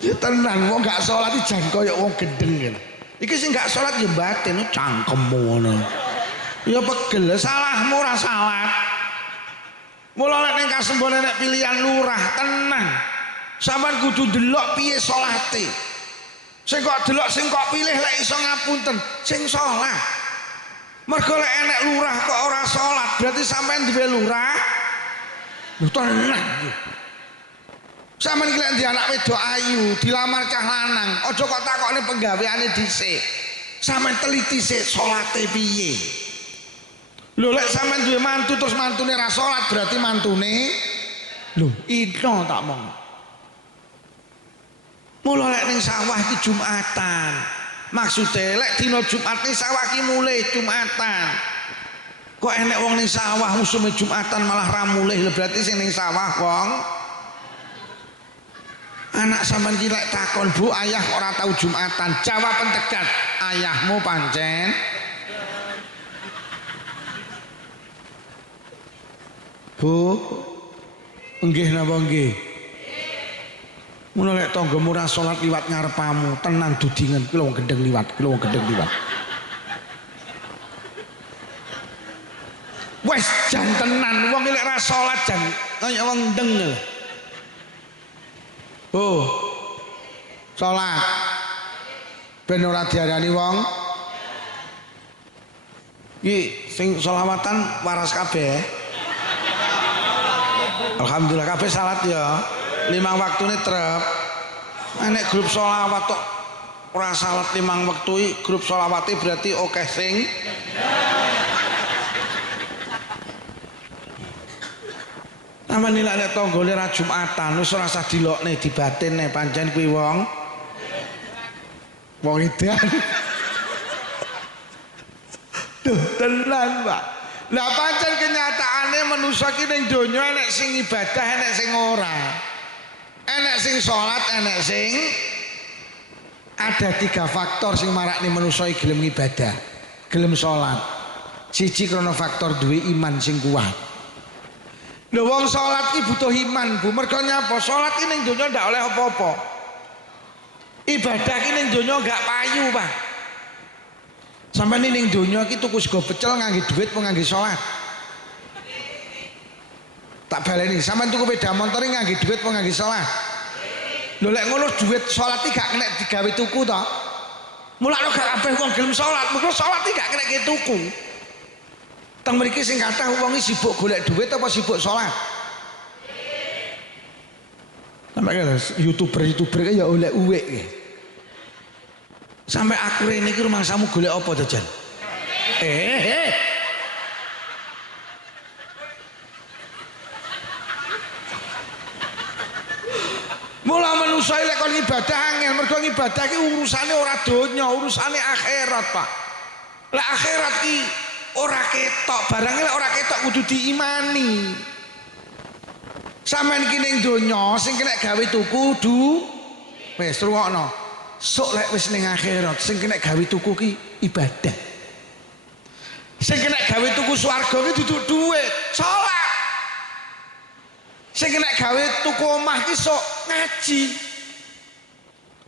ya tenan wong gak salat iki jan kaya wong gendeng ngene. Iki sing gak salat ya batin cangkemmu ngono. Ya pegel salahmu ora salat. Mula nek ning kasembone nek pilihan lurah tenan. Sampeyan kudu delok piye salate. Sing kok delok sing kok pilih lek iso ngapunten, sing salat. Mergo lek enek lurah kok ora salat, berarti sampeyan duwe lurah. Lho tenan. Sampeyan iki lek ndek anak wedok ayu, dilamar cah lanang, aja kok takokne penggaweane dhisik. Sampeyan teliti sik salate piye. Lho lek sampean duwe mantu terus mantune ra salat berarti mantune lho ino tak mong. Mula lek ning sawah iki Jumatan. Maksude lek dina Jumat ning sawah iki mulih Jumatan. Kok enek wong ning sawah musume Jumatan malah ra mulih lho berarti sing ning sawah wong anak sampean iki lek takon Bu ayah ora tau Jumatan jawaban tegas ayahmu pancen Bu, nggih napa nggih? Mula lek tanggamu ora salat liwat ngarepamu, tenan dudingen ki wong gendeng liwat, ki wong gendeng liwat. Wes jan tenan wong lek ora salat jan kaya wong ndeng lho. Oh. Salat. Ben ora diarani wong iki sing selawatan waras kabeh. Alhamdulillah kabeh salat ya. 5 waktune trep. Nek grup sholawat tok ora salat 5 wektu iki grup sholawate berarti akeh sing Namane lek tanggane ra Jumatan wis ora usah dilokne dibatine pancen kuwi wong edan. Duh tenan, Pak. Lah pancen kenyataane manusa ki ning donya enek sing ibadah enek sing ora. Enek sing salat enek sing ada 3 faktor sing marakne manusa iki gelem ibadah, gelem salat. Siji krana faktor duwe iman sing kuat. Lho wong salat ki butuh iman, Bu. Mergo nyapa? Salat ki ning donya ndak oleh apa-apa. Ibadah ki ning donya gak payu, Pak. Sampai ning donya iki tuku sego pecel ngangge duit apa ngangge salat? Tak baleni, sampean tuku sepeda motor ngangge duit apa ngangge salat? Lho lek ngono duit salat iki gak kena digawe tuku to. Mulane gak kabeh wong gelem salat, mergo salat iki gak kena tuku. Teng mriki sing kathah wong iki sibuk golek duit apa sibuk salat? Sampai YouTuber ya oleh uwek ya. Sampai aku rene iki rumangsamu golek apa to, Jan? Mula manusa lek kon ibadah angel, mergo ibadah ki urusane ora donya, urusane akhirat, Pak. Lek akhirat ki ora ketok, barang lek ora ketok kudu diimani. Sampeyan iki ning donya sing kena gawe tuku wis rungokno. Sok lek wis ning akhirat sing kena gawe tuku ki ibadah. Sing kena gawe tuku swarga ki duduk dhuwit, salat. Sing kena gawe tuku omah ki sok ngaji.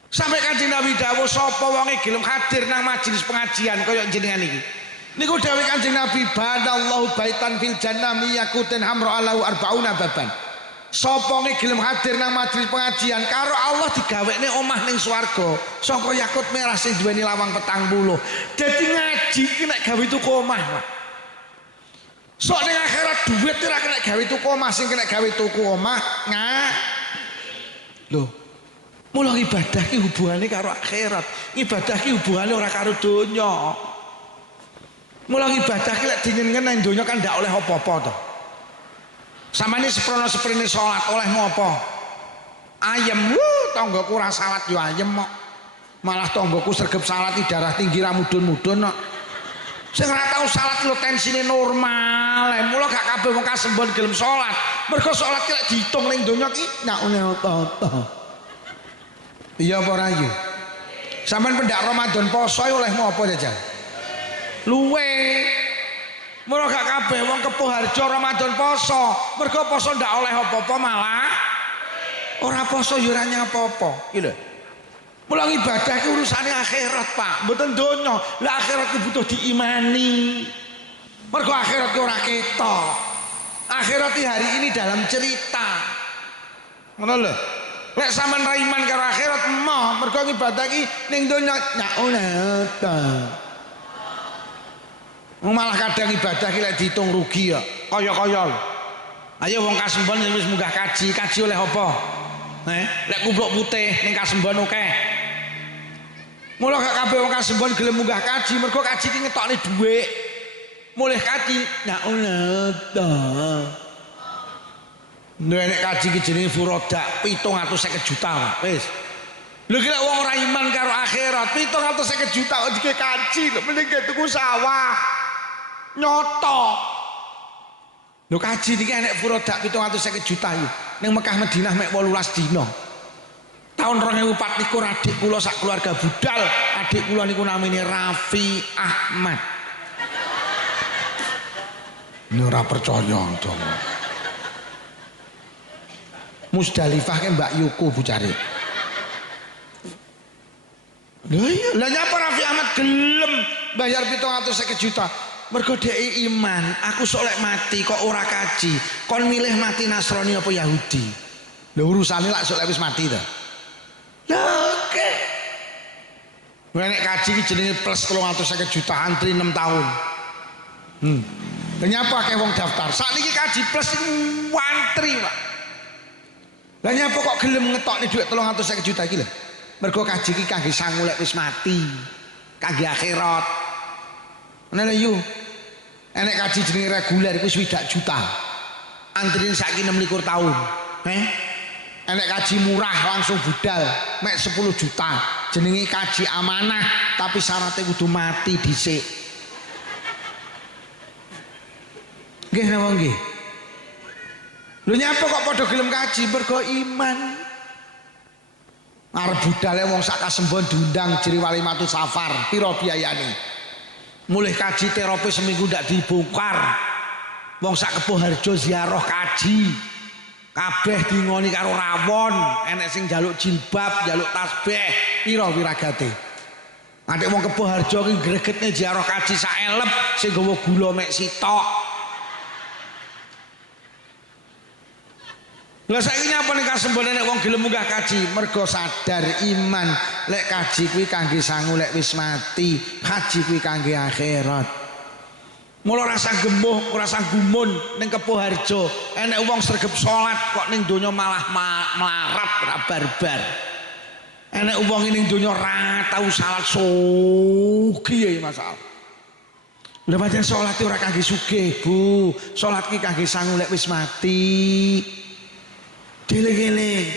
Sampai Kanjeng Nabi dawuh sapa wonge gelem hadir nang majelis pengajian kaya jenengan iki. Niku dawuh Kanjeng Nabi banallahu baitan fil jannah miyakutin hamra alahu arbauna baban. Sapa nge gelem hadir nang majelis pengajian karo Allah digawekne omah ning swarga saka yakut merah sing duweni lawang 40. Dadi ngaji ki nek gawe tuku omah, Pak. Sok ning akhirat duit ora kena gawe tuku omah, sing kena gawe tuku omah Lho. Mula ibadah ki hubungane karo akhirat. Ibadah ki hubungane ora karo donya. Mula ibadah ki lek dingen nang donya kan ndak oleh apa-apa to. Samane seprono seprene salat olehmu apa? Ayem. Tanggaku ora salat yo ayem kok. Malah tanggaku sregep salat darah tinggi ra mudhun-mudhun kok. Sing ora tau salat lho tensine normal. Mula gak kabeh wong kasembon gelem salat. Mergo salat ki lek diitung ning donya ki nyakune oto-oto. Iya apa ora yo? Sampeyan pendak Ramadan poso olehmu apa jajan? Luwe. Mula gak kabeh wong kepuh harja Ramadan poso. Mergo poso ndak oleh apa-apa malah ora poso ya ora nyapa-apa. Iki lho. Mula ibadah ki urusane akhirat, Pak, mboten donya. Lah akhirat ki butuh diimani. Mergo akhirat ki ora ketok. Akhirat hari ini dalam cerita. Ngono lho. Lek sampean ra iman karo akhirat emoh mergo ibadah iki ning donya ora ta. Malah kadang ibadah ki lek diitung rugi ya. Kaya-kaya lho. Ayo wong Kasembon wis munggah kaji oleh apa? Lek kupluk putih ning Kasembon akeh. Mula gak kabeh wong Kasembon gelem munggah kaji mergo kaji ki ngetokne dhuwit. Mulih kaji ora ta. Nek kaji ki jenenge furodak 750 juta wis. Lho ki lek wong ora iman karo akhirat 750 juta kok dike kaji lho mending tuku sawah. Nyoto. Lho kaji niki enek furodak 750 juta iki. Ning Mekah Madinah mek 18 dina. Tahun 2004 niku adik kula sak keluarga budal, adik kula niku namine Raffi Ahmad. Ora percaya dong. Musdalifah ke Mbak Yuku bucare. Lah nyapa Raffi Ahmad gelem bayar 750 juta. Mergo dhek iman, aku sok lek mati kok ora kaji. Kon milih mati Nasrani apa Yahudi? Lha urusane lak sok lek wis mati ta. Lah oke. Nek kaji iki jenenge plus 350 juta antri 6 tahun. Nyapa akeh wong daftar. Sakniki kaji plus iku antri, Pak. Lah nyapa kok gelem ngetokne dhuwit 350 juta iki lho. Mergo kaji iki kangge sangu lek wis mati. Kangge akhirat. Ngene lho yu. Enek kaji jenenge reguler iku 20 juta. Antrine saiki 26 tahun. Enek kaji murah langsung budal mek 10 juta. Jenenge kaji amanah tapi syaratnya kudu mati dhisik. Nggih napa nggih? Lho nyapa kok padha gelem kaji mergo iman. Arep budale wong sak Kasembon diundang jeri Walimatus Safar, pira biayane? Mulih kaji terapi seminggu ndak dibongkar. Wong sak Kebo Harjo ziarah kaji. Kabeh dingoni karo rawon, enek sing njaluk jilbab, njaluk tasbih, pira wiragate. Adik wong Kebo Harjo ki gregetne ziarah kaji sak elep sing nggawa gula mek sitok. Lah saiki nyapa ning Kasembon nek wong gelem munggah kaji mergo sadar iman lek kaji kuwi kangge sangu lek wis mati, kaji kuwi kangge akhirat. Mula rasa gemuh, rasa gumun ning Kebo Harjo, enek wong sregep salat kok ning donya malah melarat ra barbar. Enek wong ning donya ra tau salat sugih ya masalah. Lha pancen salat ora kangge sugih, Bu. Salat ki kangge sangu lek wis mati. Dele-dele.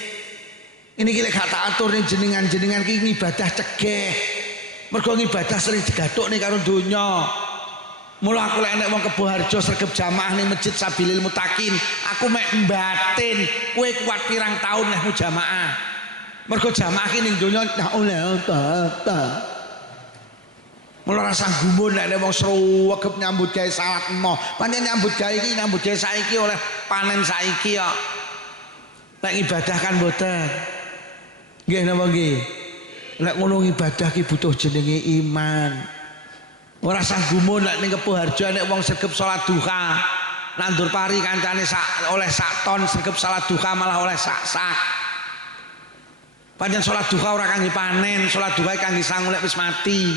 Ini ki lek gak tak atur ning jenengan-jenengan ki ibadah cegeh. Mergo ibadah sering digathukne karo donya. Mula aku lek enek wong Kebo Harjo sregep jamaah ning Masjid Sabilil Mutakin, aku mek mbatin, kowe kuat pirang tahun nek jamaah. Mergo jamaah ki ning donya ta. Mula rasa gumun nek wong sregep nyambut gawe salat emoh. Pancen nyambut gawe iki nyambut gawe saiki oleh panen saiki ya. Lek ibadah kan mboten. Nggih napa nggih? Lek ngono ibadah ki butuh jenenge iman. Ora sanggumun nek ning Kebo Harjo nek wong sregep salat duha. Nandur pari kancane oleh sak ton sregep salat duha malah oleh sak. Pancen salat duha ora kangge panen, salat duha kangge sangu lek wis mati.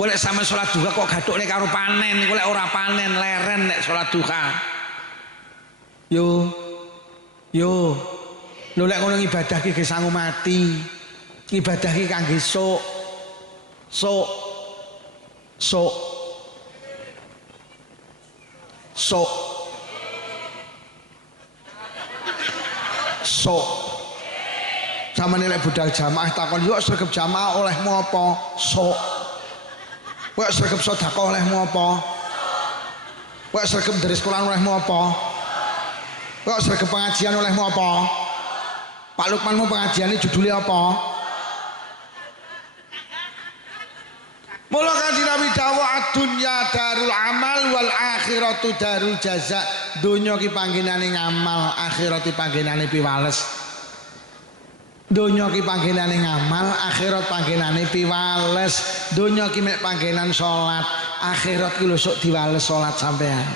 Golek sampe salat duha kok gathukne karo panen, golek ora panen leren nek salat duha. Yo. Lho lek ngono ibadah ki ge sangu mati. Ibadah ki kangge sok. Samane lek budal jamaah takon yo sregep jamaah olehmu apa? Sok. Kowe sregep sedekah olehmu apa? Kowe sregep ndheres Quran olehmu apa? Kowe sregep pengajian olehmu apa? Pak Lukmanmu pengajiannya judulnya apa? Mula kanjeng Nabi dawuh ad-dunya darul amal wal akhiratu darul jaza. Donya ki panggenane ngamal, akhirat ki panggenane piwales. Donya ki panggenane ngamal, akhirat panggenane piwales. Donya ki mek panggenan salat, akhirat ki lho sok diwales salat sampean.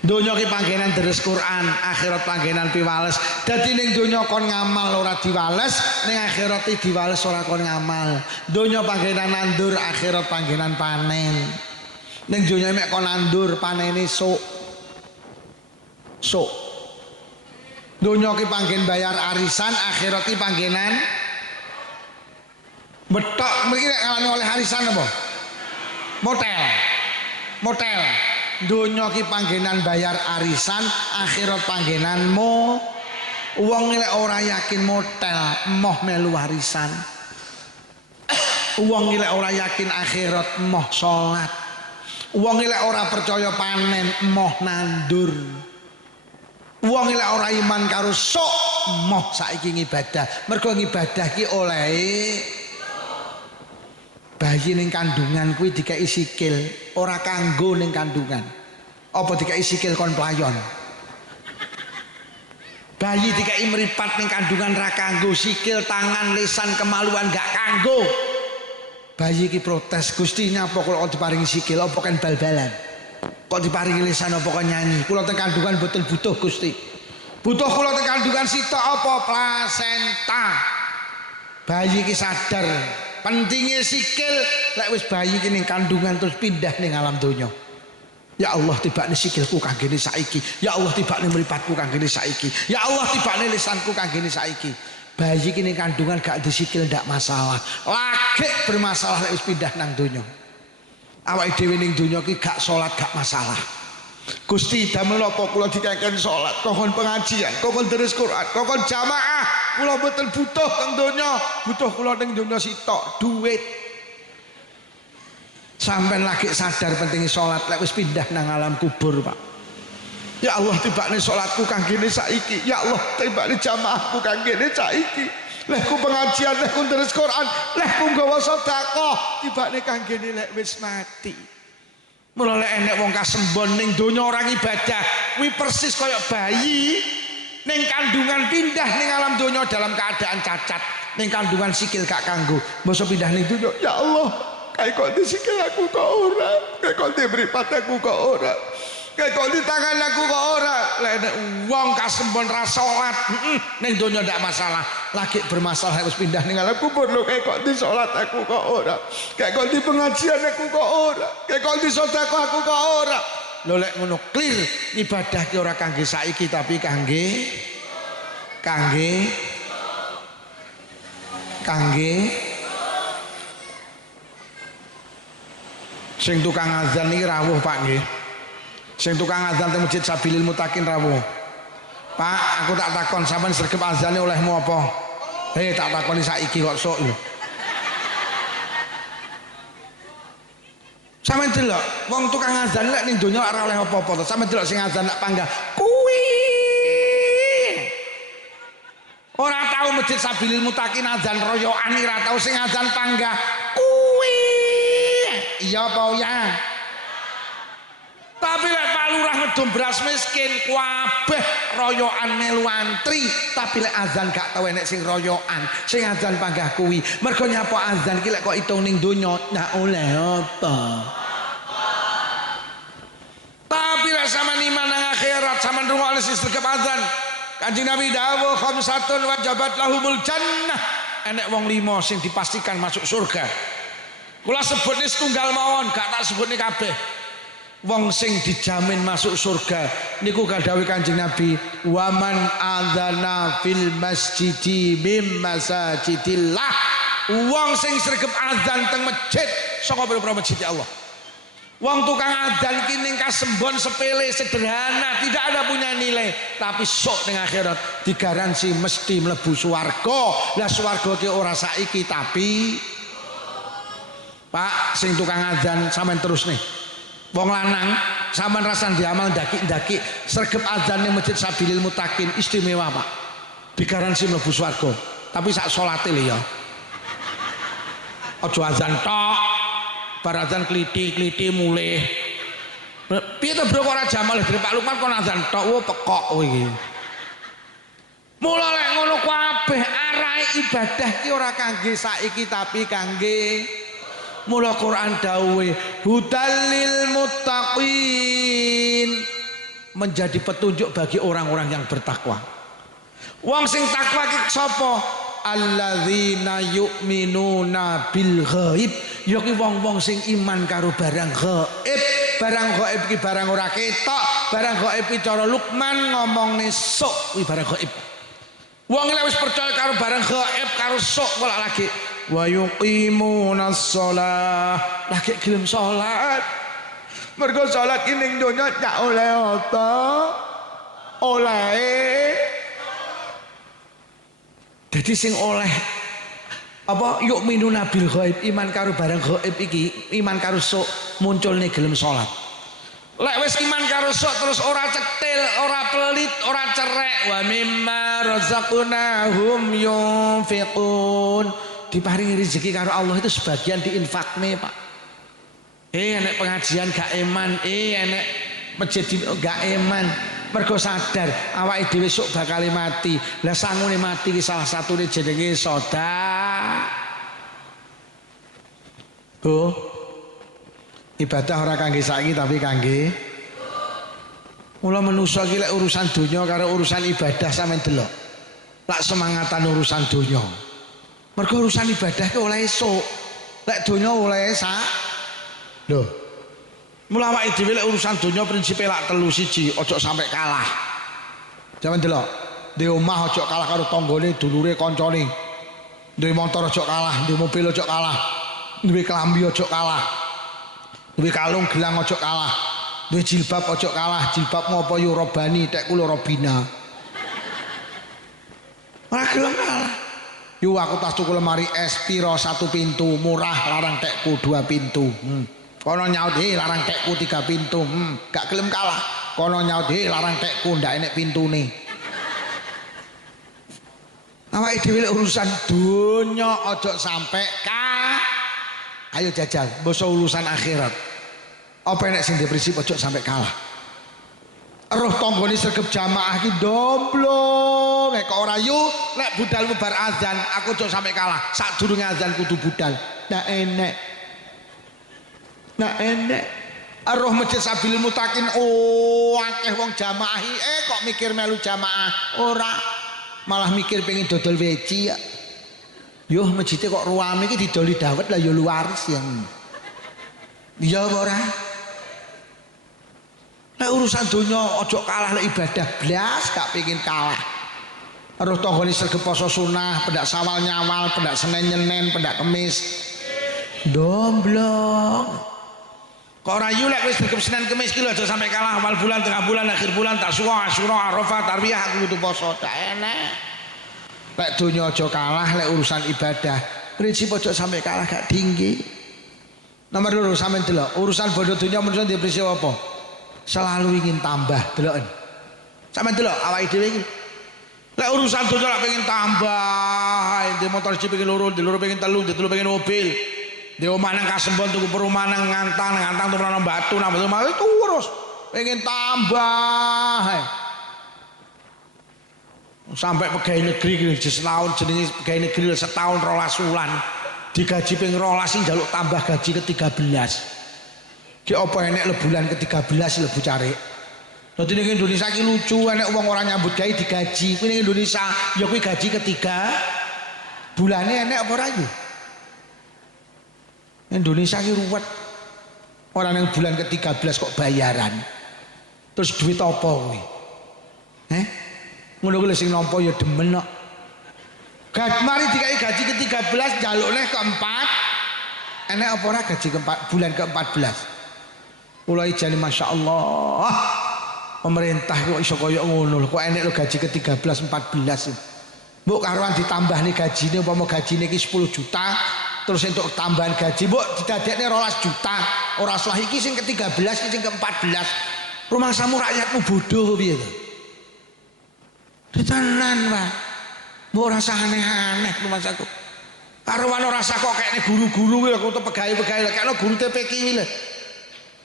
Donya ki panggenan deres Quran, akhirat panggenan piwales. Dadi ning donya kon ngamal ora diwales, ning akhirat diwales ora kon ngamal. Donya panggenan nandur, akhirat panggenan panen. Ning donya mek kon nandur, panene sok. Sok. Donya ki panggen bayar arisan, akhirat ki panggenan betok. Mriki nek ngalami oleh arisan apa? Motel. Motel. Donya ki panggenan bayar arisan, akhirat panggenan wong lek ora yakin motel moh melu arisan. Wong lek ora yakin akhirat moh salat. Wong lek ora percaya panen moh nandur. Wong lek ora iman karo sok moh saiki ngibadah. Mergo ngibadah ki olehe bayi ning kandungan kuwi dikai sikil ora kanggo ning kandungan. Apa dikai sikil kon playon? Bayi dikai meripat ning kandungan ra kanggo, sikil, tangan, lisan, kemaluan gak kanggo. Bayi iki protes, Gusti nyapa kula kok diparingi sikil apa kan bal-balan? Kok diparingi lisan apa kok nyanyi? Kula teng kandungan boten butuh Gusti. Butuh kula teng kandungan sitok apa plasenta. Bayi iki sadar pentingnya sikil, lek wis bayi ki ning kandungan terus pindah ning alam donya. Ya Allah tibakne sikilku kanggene saiki. Ya Allah tibakne mripatku kanggene saiki. Ya Allah tibakne lisanku kanggene saiki. Bayi ki ning kandungan gak disikil ndak masalah. Lagi bermasalah lek wis pindah nang donya. Awake dhewe ning donya ki gak salat gak masalah. Gusti damel napa kula dikengken salat, kokon pengajian, kokon deres Quran, kokon jamaah, kula mboten butuh teng donya, butuh kula ning donya sitok, duit. Sampeyan lagi sadar pentingnya salat lek wis pindah nang alam kubur, Pak. Ya Allah tibakne salatku kanggene saiki. Ya Allah tibakne jamaahku kanggene saiki. Lek ku pengajian, lek ku deres Quran, lek ku nggawa sedekah, tibakne kanggene lek wis mati. Mula lek enek wong kasembon ning donya orang ibadah kuwi persis kaya bayi ning kandungan pindah ning alam donya dalam keadaan cacat, ning kandungan sikil gak kanggo, mosok pindah ning donya. Ya Allah kayak kok di sikil aku kok ora, kayak kok di mripat aku kok ora, kayak kok di tangan aku kok ora. Lek enek wong kasembon ra salat ning donya ndak masalah, lagi bermasalah harus pindah ning alam kubur. Lho kayak kok di salat aku kok ora, kayak kok di pengajian aku kok ora, kayak kok di sedekah aku kok ora. Lho lek ngono clear ibadah ki ora kangge saiki tapi kangge sing tukang azan iki rawuh Pak nggih. Sing tukang azan teng Masjid Sabilil Mutakin rawuh. Pak, aku tak takon sampean sregep azane olehmu apa? Tak takoni saiki kok sok lho. Sampeyan delok wong tukang azan lek ning donya ora oleh apa-apa to. Sampeyan delok sing azan nak panggah kuwi. Ora tau Masjid Sabilil Mutakin azan royokan, ora tau sing azan panggah kuwi. Iya apa ya? Tapi lek Pak Lurah ngedum beras miskin kabeh royokan melu antri, tapi lek azan gak tau enek sing royokan, sing azan panggah kuwi. Mergo nyapa azan ki lek kok itung ning donya ndak oleh apa. Tapi lek sampean iman nang akhirat, sampean rungokne sing sregep azan. Kanjeng Nabi dawuh khamsatun wajabat lahumul jannah. Enek wong 5 sing dipastikan masuk surga. Kula sebutne setunggal mawon, gak tak sebutne kabeh. Wong sing dijamin masuk surga niku kadhawuh Kanjeng Nabi, waman adzana fil masjidi mim masajidillah. Wong sing sregep azan teng masjid saka pira-pira masjid Allah. Wong tukang adzan ki ning kasembon sepele sederhana, tidak ada punya nilai, tapi sok ning akhirat digaransi mesti mlebu swarga. Lah swarga ki ora saiki tapi Pak sing tukang adzan sampean terus nih. Wong lanang sampean rasan diamal ndaki-ndaki sregep adzan ning Masjid Sabilil Mutakin istimewa Pak. Digaransi mlebu swarga. Tapi sak salate lho ya. Aja adzan tok. Bar adzan kliti-kliti mulih. Piye to Bro kok ora jamal dari Pak Lukman kon adzan tok wo pekok kowe iki. Mula lek ngono kabeh arahe ibadah ki ora kangge saiki tapi kangge. Mula Quran dawuhe hudallil muttaqin, menjadi petunjuk bagi orang-orang yang bertakwa. Wong sing takwa ki sapa? Alladzina yu'minuna bil ghaib. Ya ki wong-wong sing iman karo barang ghaib. Barang ghaib ki barang ora ketok, barang ghaib ki cara Luqman ngomongne sok kuwi barang ghaib. Wong lek wis percaya karo barang ghaib karo sok kok lagi wa yuqimunas shalah. Lagi gelem salat. Mergo salat ki ning donya ndak oleh apa? Oleh. Jadi sing oleh apa yuk minuna bil ghaib, iman karo barang ghaib iki, iman karo sok munculne gelem salat. Lek wis iman karo sok terus ora cetil, ora pelit, ora cerek, wa mimma razaqnahum yunfiqun. Diparingi rezeki karo Allah itu sebagian diinfakne, Pak. Enek pengajian gak eman, enek masjid gak eman. Mergo sadar awake dhewe sok bakal mati. Lah sangune mati ki salah satune jenenge sedekah. Bu, ibadah ora kangge saiki tapi kangge mula manusa ki lek urusan donya karo urusan ibadah sampean delok. Lak semangatan urusan donya. Mergo urusan ibadah ki oleh esuk. Lek donya oleh sak. Lho, mula awake dhewe lek urusan donya prinsipe lak telu siji, ojo sampai kalah. Sampeyan delok, di omah ojo kalah karo tanggane, dulure, kancane. Duwe motor ojo kalah, duwe mobil ojo kalah. Duwe klambi ojo kalah. Duwe kalung gelang ojo kalah. Duwe jilbab ojo kalah, jilbab ngopo yo robani, tek kula robina. Ora gelem kalah. Yo aku tas tuku lemari es piro 1 pintu, murah larang tekku 2 pintu. Kono nyaut larang tekku 3 pintu, gak gelem kalah. Kono nyaut larang tekku ndak enek pintune. Awake dhewe urusan donya aja sampe ayo jajal, basa urusan akhirat. Apa enek sing prinsip aja sampe kalah. Roh tanggane sregep jamaah ki domblong, nek ora yu lek budal bar azan, aku aja sampe kalah. Sadurunge azan kudu budal. Ndak enek. Nah enek roh masjid Sabil Mutakin akeh wong jamaah kok mikir melu jamaah ora malah mikir pengen dodol weci ya. Yo masjidnya kok ruame iki didoli dawet lah yo luaris yang iya ora. Nek urusan donya ojo kalah lek ibadah blas gak pengen kalah. Roh tanggane sregep poso sunah, pendak sawal nyawal, pendak Senin nyenen, pendak Kemis domblong. Kok ora yu lek wis dikep Senin Kemis ki lho aja sampai kalah awal bulan, tengah bulan, akhir bulan, Tasyura, Asyura, Arafah, Tarwiyah aku kudu poso dak enek. Lek donya aja kalah lek urusan ibadah. Prinsip aja sampai kalah gak tinggi. Nomor 2 sampean delok, urusan bodo donya manusa di prinsip apa? Selalu ingin tambah, deloken. Sampean delok awake dhewe iki. Lek urusan donya lek pengen tambah, di motor siji pengen loro, di loro pengen telu, di telu pengen mobil. Di omah nang Kasembon tuku perumahan nang ngantang tuku nang batu nang batu terus pengen tambah. Sampai pegawai negeri setahun jenenge pegawai negeri setahun 12 wulan digaji ping 12 sing njaluk tambah gaji ke-13. Ki apa enek le bulan ke-13 lebu cari. Dadi ning Indonesia ki lucu enek wong ora nyambut gawe digaji. Kuwi ning Indonesia ya kuwi gaji ketiga bulane enek apa ora iki? Indonesia ki ruwet. Orang yang bulan ke-13 kok bayaran. Terus duit apa kuwi? Ngono kuwi sing nampa ya demen kok. Mari dikai gaji ke-13 njaluk neh ke-4. Enek apa ora gaji ke-4 bulan ke-14? Kula ijane masyaallah. Pemerintah kok iso kaya ngono lho. Kok enek lho gaji ke-13 14. Mbok karuan ditambahne gajine umpama gajine iki 10 juta. Terus untuk tambahan gaji mbok didadekne 12 juta. Ora salah iki sing ke-13 iki sing ke-14. Rumah samu rakyatmu bodoh piye to? Ditenan, Pak. Mbok ora sah aneh-aneh rumah saku. Karuan ora sah kok kayakne guru-guru kuwi kok pegawai-pegawai kayakno guru TPK iki lho.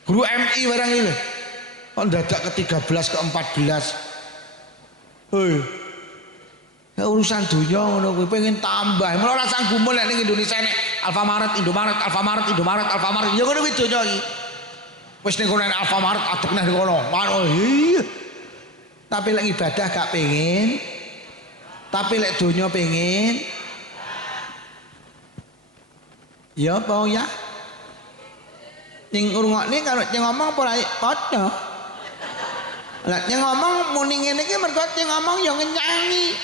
Guru MI barang iki lho. Kok dadak ke-13 ke-14. Hoi. Ya urusan dunia ngono kuwi pengen tambah. Mulane ora sanggup nek ning Indonesia nek Alfamaret, Indomaret, Alfamaret, Indomaret, Alfamaret. Ya ngono kuwi dunia iki. Wis ning kono Alfamaret adek nang kono. Iya. Tapi lek ibadah gak pengen. Tapi lek donya pengen. Ya apa ya? Ning ngrungokne karo sing ngomong ora padha. Lah sing ngomong muni ngene iki mergo sing ngomong ya ngenyangi.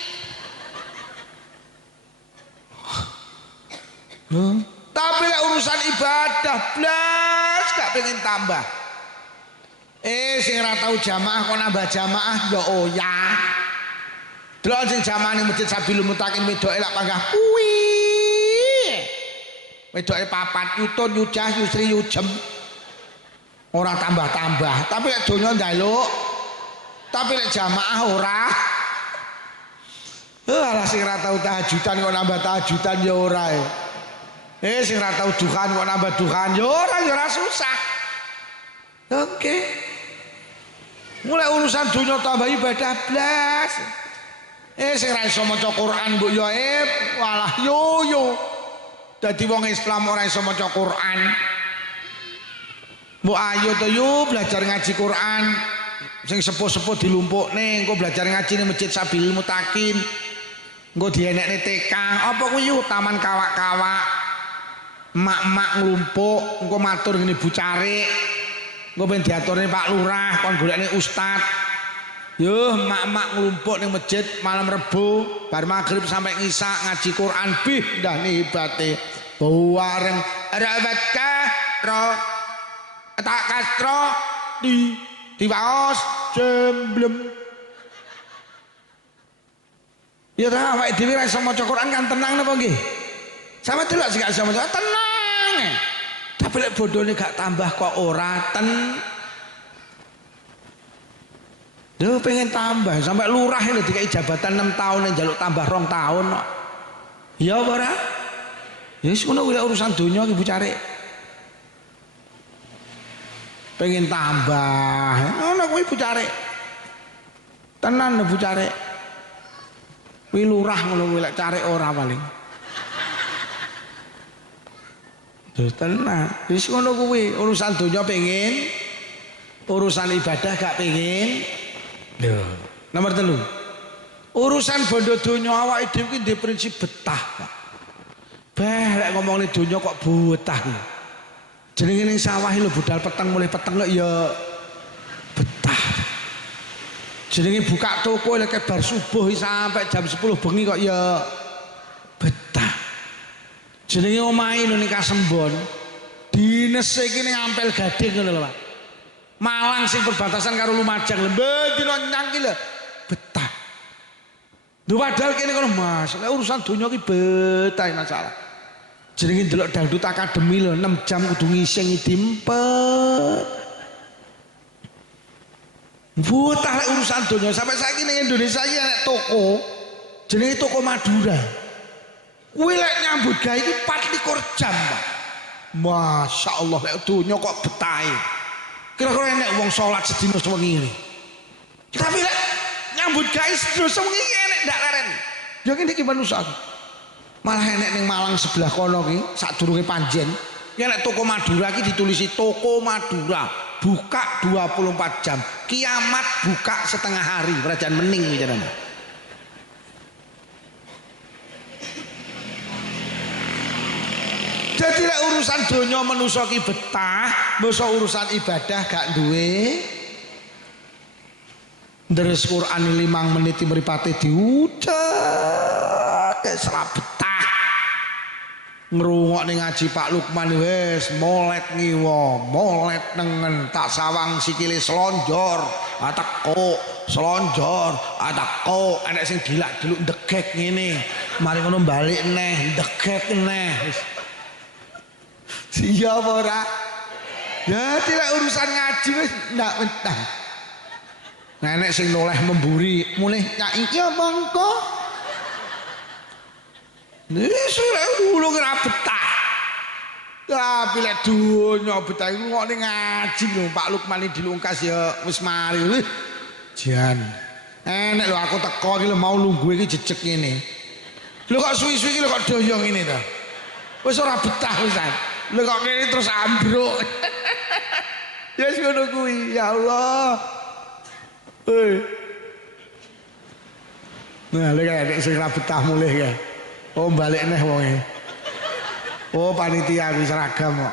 Tapi lek urusan ibadah blas gak pengen tambah. Sing ora tau jamaah kok nambah jamaah ya oya. Delok sing jamaah ning Masjid Sabilul Mutakin wedoke lak panggah kuwi. Wedoke papat yutun yujah yusri yujem. Ora tambah-tambah, tapi lek donya njaluk. Tapi lek jamaah ora. Alah sing ora tau tahajudan kok nambah tahajudan ya ora. Sing ora tau duhan kok nambah duhan ya ora susah. Oke. Mulai urusan dunia tambah ibadah blas. Sing ra iso maca Quran mbok ya walah yo. Dadi wong Islam ora iso maca Quran. Mbok ayo to yo belajar ngaji Quran. Sing sepuh-sepuh dilumpukne engko belajar ngaji ning Masjid Sabilul Mutakin. Engko dienekne TK, apa kuwi yo taman kawak-kawak. Mak-mak nglumpuk engko matur ngene Bu Carik. Engko ben diaturne Pak Lurah kon golekne ustad. Yo mak-mak nglumpuk ning masjid malam Rebo bar magrib sampai ngisak ngaji Quran bih ndah nibate bareng rawaka ro tak kastro di waos jemblem. Ya ta awake dhewe ra iso maca Quran kan tenang napa nggih? Sama delok sing gak iso maca tenang. Tapi lek bodhone gak tambah kok ora Duh pengen tambah sampai lurah lho dikai jabatan 6 tahun njaluk tambah 2 tahun kok. Ya apa ora? Ya wis ngono kuwi urusan donya iki Bu Carik. Pengen tambah. Ngono kuwi Bu Carik. Tenan lho Bu Carik. Kuwi lurah ngono kuwi lek Carik ora paling. Duh tenan. Wis ngono kuwi urusan donya pengen, urusan ibadah gak pengen. Nomor 3 urusan bondo donya awake dhewe iki ndek prinsip betah Pak. Lek ngomongin donya kok betah iki. Jenenge ning sawah lho budal peteng mulih peteng kok ya betah. Jenenge buka toko lek bar subuh sampai jam 10 bengi kok ya betah. Jenenge omahe lho ning Kasembon. Dinese iki ning Ampel Gading ngono lho Pak. Malang sing perbatasan karo Lumajang lho dina nyang ki lho betah. Lho padahal kene kono Mas, urusan donya ki betah masalah. Jenenge ndelok dangdut akademi lho 6 jam kudu ngising dimpet. Betah lek urusan donya sampai saiki ning Indonesia iki nek toko jenenge toko Madura. Kuwi lek nyambut gawe iki 24 jam, Pak. Masya Allah lek donya kok betah. Kira-kira enek wong salat sedina sewengi ngene. Tapi lek nyambut gawe sedina sewengi enek ndak leren. Ya ngene iki manusa. Malah enek ning Malang sebelah kono ki sadurunge Panjen, ya nek toko Madura ki ditulisi toko Madura buka 24 jam. Kiamat buka setengah hari, kerajaan mening jenenge. Jadi lek urusan donya manusa ki betah, masa urusan ibadah gak duwe. Deres Quran 5 menit mripate diucap ora betah. Ngrungokne ngaji Pak Lukman wis molet ngiwa, molet nengen, tak sawang sikile slonjor, ateko slonjor, ateko enek sing dilak-diluk ndegek ngene. Mari ngono balik neh, ndegek neh. Siap ora? Ya tidak urusan ngaji wis ndak mentah. Nenek sing noleh memburi mulih nyai ya mongko. Wis ora dulu ora betah. Tapi lek donya betah iku kok ning ngaji lho Pak Lukman dilungkas ya wis mari. Jan. Enek lho aku teko iki lho mau lungguh iki jejeg ngene. Lho kok suwi-suwi iki lho kok doyong ngene ta. Wis ora betah wisan. Lho kok kene terus ambruk. Ya ngono kuwi ya Allah. Nah, lek nek sing ra betah mulih kae. Oh, balik neh wonge. Oh, panitia wis seragam kok.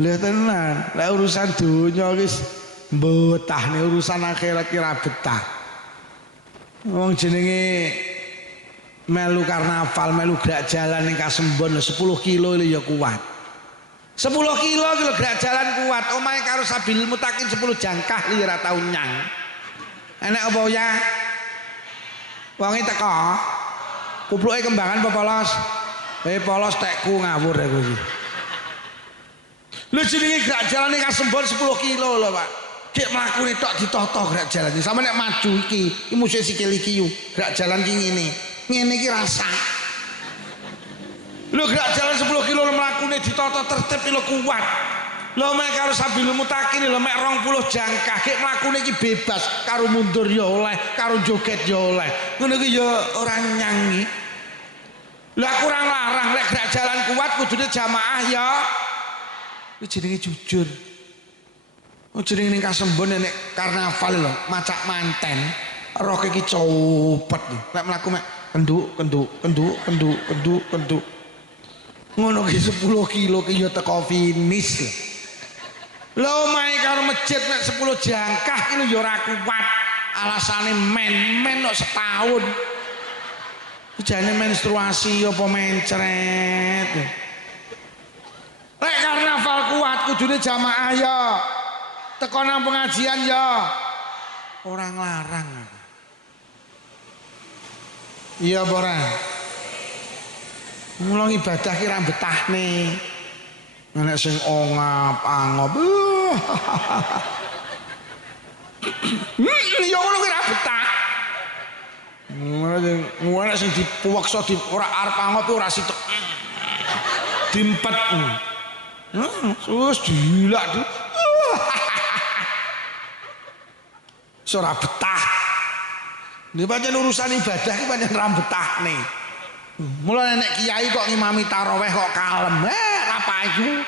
Lha tenan, lek urusan donya wis mbetah nih urusan akhirat ki ra betah. Wong jenenge melu karnaval, melu gerak jalan ning Kasembon 10 kilo ya kuat. 10 kilo gerak jalan kuat. Omahe karo Sabil Mutakin 10 jangkah li ora tau nyang. Enek apa ya? Wonge teko. Kupluke kembangan apa polos? Polos tekku ngawur aku iki. Lho jenenge gerak jalan ning Kasembon 10 kilo lho, Pak. Gek mlakune tok ditoto gerak jalan. Sampe nek maju iki musik sikil iki gerak jalan ki ngene. Ngene iki rasa. Lho gerak jalan 10 kilo mlakune ditoto tertib lho kuat. Lho mek karo Sabil Mutakin lho mek 20 jangkah gek mlakune iki bebas, karo mundur ya oleh, karo joget ya oleh. Ngono iki ya ora nyangi. Lah kurang larang lek gerak jalan kuat kudune jamaah ya. Iki jenenge jujur. Oh jenenge ning Kasembon nek karnaval lho, macak manten. Roh iki copet. Lek mlaku mek kenduk. Ngono ki 10 kilo ki ya teko finish. Lho omahe karo masjid nek 10 jangkah ki lho ya ora kuat. Alasane men kok setahun. Jane menstruasi apa mencret. Lek karnaval kuat kudune jamaah ya. Teko nang pengajian ya. Orang larang. Iya apa ora? Mula ibadah ki ra betahne. Nek sing ongap-angop. Ya ngono ki ra betah. Ngono sing dipuweksa ora arep angop ora sitok. Dimpet. Wis dilak. Ora betah. Nek pancen urusan ibadah ki pancen ra betahne. Mula nek kiai kok ngimami tarawih kok kalem. Apa iku?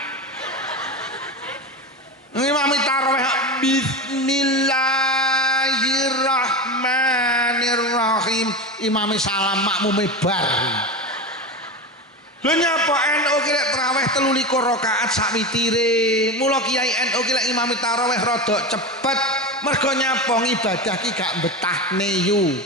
Ngimami tarawih bismillahirrahmanirrahim. Imami salam makmume bar. Lha nyapa NU ki lek tarawih 23 rakaat sak witire. Mula kiai NU ki lek ngimami tarawih rada cepet. Mergo nyapa ibadah ki gak betahne yu.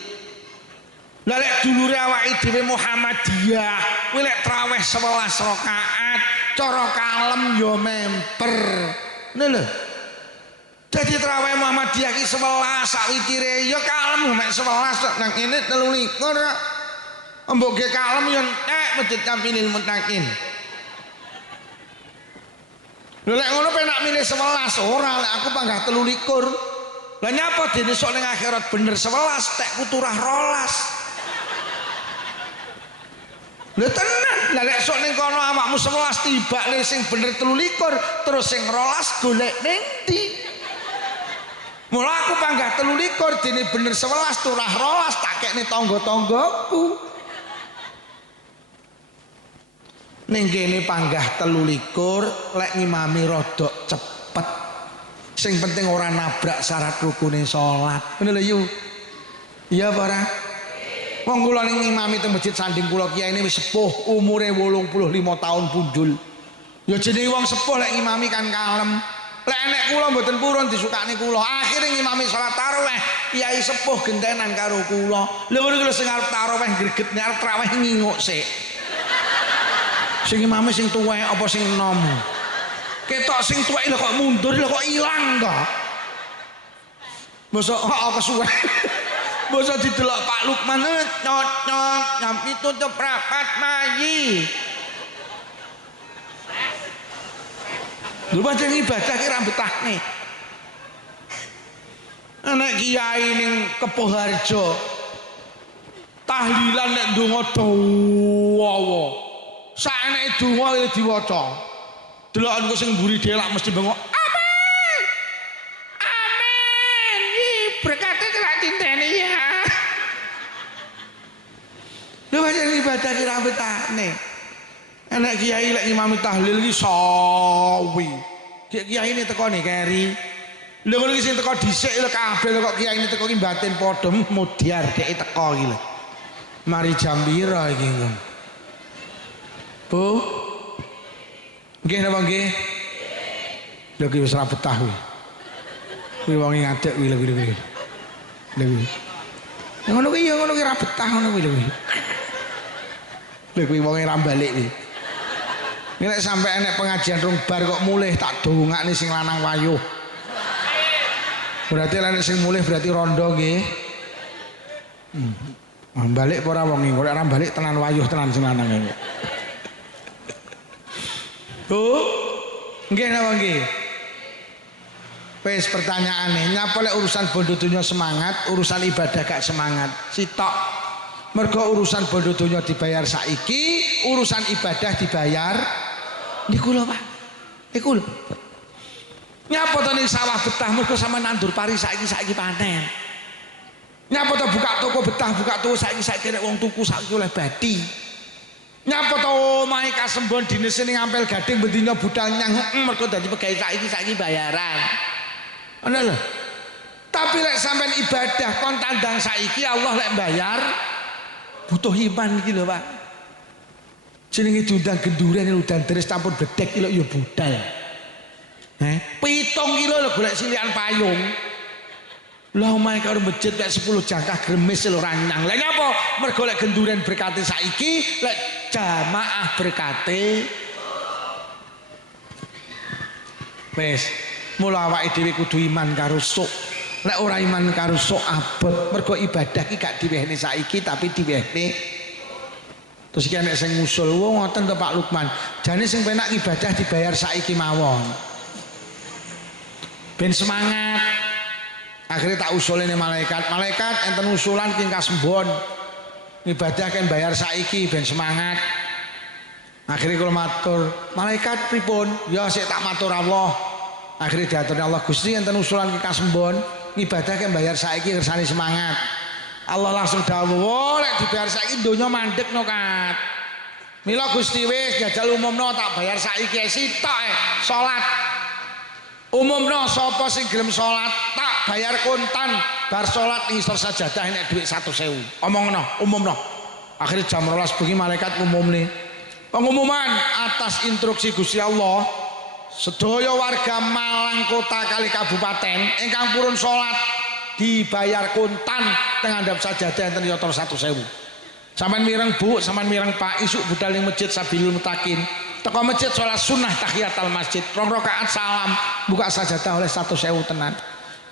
Lah lek dulure awake dhewe Muhammadiyah, kuwi lek traweh 11 rakaat, cara kalem ya memper. Ngono lho. Dadi traweh Muhammadiyah ki 11 sak witire ya kalem mek 11 nang kene 23. Mbok ge kalem ya entek Masjid Kamilil Mutakin. Lho lek ngono penak milih 11 ora lek aku panggah 23. Lah nyapa dene sok ning akhirat bener 11 tek kuturah 12. Lha tenan, lah lek sok ning kono awakmu 11 tibane sing bener 23 terus sing 12 golek ning ndi? Mula aku panggah 23 dene bener 11 turah 12 tak kekne tangga-tanggaku. Ning kene panggah 23 lek ngimami rada cepet. Sing penting ora nabrak syarat rukune salat. Ngono lho yu. Iya apa ora? Wong kula ning ngimami teng masjid sanding kula kiai ini wis sepuh, umure 85 tahun pundul. Ya jenenge wong sepuh lek ngimami kan kalem. Lek enek kula mboten purun disukani kula. Akhire ngimami salat tarawih, kiai sepuh gentenan karo kula. Lha ngono ki lho sing arep tarawih greget nek arep tarawih nginguk sik. Sing ngimami sing tuwek apa sing enom? Ketok sing tuwek lho kok mundur lho kok ilang to. Mosok kesuwen. Basa didelok Pak Lukman nyot-nyot jam itu rapat mayi. Lho pancen ibadah ki ra betahne. Anak kiai ning Kepoharjo tahlilan nek ndonga dawa. Saeneke donga diwaca. Delokan kok sing mburi dhewe lak mesti bengok. Amin. Amin. Berkate lak tinteni ya. Lha pancen ibadah ki ra betahne. Anak kiai lek imami tahlil ki sawi. Kiai ini teko nih keri. Lho ngono iki sing teko dhisik lho kabeh lho kok kiai ini teko ki batin padha mudyar dhek teko iki lho. Mari jam pira iki nggon? Bu. Nggih napa nggih? Lho ki wis ora betah kuwi. Kuwi wong ngadek kuwi lho kuwi. Lho kuwi. Ngono kuwi ya ngono ki ora betah ngono kuwi lho kuwi. Lho kuwi wong ora balik kuwi. Nek sampe enek pengajian rong bar kok mulih tak dongakne sing lanang wayuh. Berarti lan sing mulih berarti rondo nggih. Balik apa ora wong iki? Ora balik tenan wayuh tenan sing lanang iki. Bu, nggih napa nggih? Wis pertanyaane, nyapa lek urusan bondo donya semangat, urusan ibadah gak semangat. Sitok. Mergo urusan bondo donya dibayar saiki, urusan ibadah dibayar niku lho Pak. Niku lho. Nyapa to ning sawah betah mergo sama nandur pari saiki panen. Nyapa to buka toko betah buka toko saiki nek wong tuku saiki oleh badi. Nyapa to omahe kasembon dinese ning Ampel Gading bendina budal nyang mergo dadi pegawai saiki bayaran. Ngono lho. Tapi lek sampean ibadah kon tandang saiki Allah lek bayar butuh iman iki lho Pak. Jenenge diundang genduren udan deres campur bedek iki lho ya budal. 7 kilo lho golek silian payung. Lah omahe karo masjid lek 10 jangkah gremes lho ranyang. Lah nyapa? Mergo lek genduren berkate saiki, lek jamaah berkate wis mula awake dhewe kudu iman karo sok. Lek ora iman karo sok abot. Mergo ibadah ki gak diwehne saiki tapi diwehne. Terus iki nek sing ngusul wong ngoten to Pak Lukman. Jane sing penak ibadah dibayar saiki mawon. Ben semangat. Akhirnya tak usulin malaikat enten usulan king kasembon ibadah kan bayar saiki ben semangat. Akhirnya kalau matur malaikat pripun ya sik tak matur Allah. Akhirnya diatur Allah Gusti enten usulan king kasembon ibadah kan bayar saiki kersane semangat. Allah langsung dawuh lek dibayar saiki donya mandek no kat. Mila Gusti wis jajal umumno tak bayar saiki sitok salat. Umumno sapa sing gelem salat tak bayar kontan bar salat ngisor sajadah nek dhuwit 100.000. Omongno, umumno. Akhirnya jam 12 bengi malaikat umumne. Pengumuman atas instruksi Gusti Allah, sedaya warga Malang kota kali kabupaten ingkang purun salat dibayar kontan tengandap sajadah enten yotor 100.000. Sampeyan mireng Bu, sampeyan mireng Pak, isuk budal ning masjid Sabilul Mutakin. Teko masjid sholat sunnah tahiyatul masjid 2 rakaat salam buka sajadah oleh 100.000 tenan.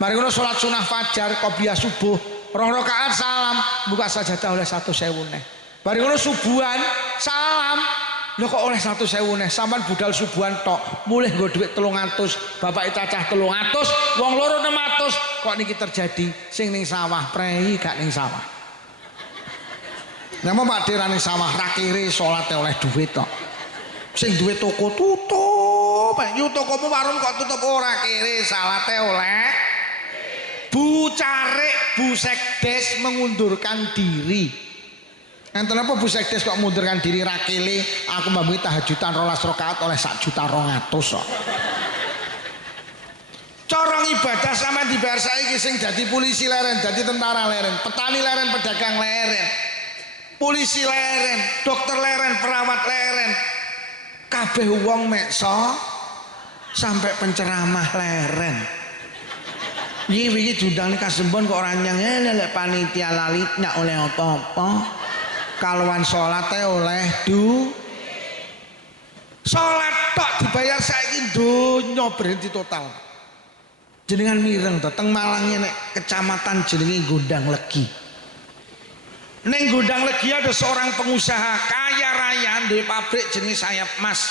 Mari ngono sholat sunnah fajar qobliyah subuh 2 rakaat salam buka sajadah oleh 100.000 neh. Mari ngono subuhan salam lho kok oleh 100.000 neh. Sampean budal subuhan tok mulih nggo dhuwit 300, bapak cacah 300, wong loro 600. Kok niki terjadi sing ning sawah prei gak ning sawah. Napa Pak Dirane sawah ra kiri salate oleh dhuwit tok. Sing duwe toko tutup, yu tokomu warung kok tutup ora kere salate oleh. Bu Carik, Bu Sekdes mengundurkan diri. Enten apa Bu Sekdes kok mengundurkan diri rakile? Aku mbamui tahajudan 12 rakaat oleh 1.200.000 kok. Corong ibadah sama dibayar saiki sing dadi polisi leren, dadi tentara leren, petani leren, pedagang leren, polisi leren, dokter leren, perawat leren. Kabeh wong meksa sampai penceramah leren. Iki wingi diundang kasembon kok ranyang lek panitia lali nyak oleh apa-apa. Kaluan salate oleh salat tok dibayar saiki donya berhenti total. Jenengan mireng to teng Malang nek kecamatan jenenge Gondang Legi. Neng Gondang Legi ada seorang pengusaha kaya raya duwe pabrik jenenge Sayap Mas.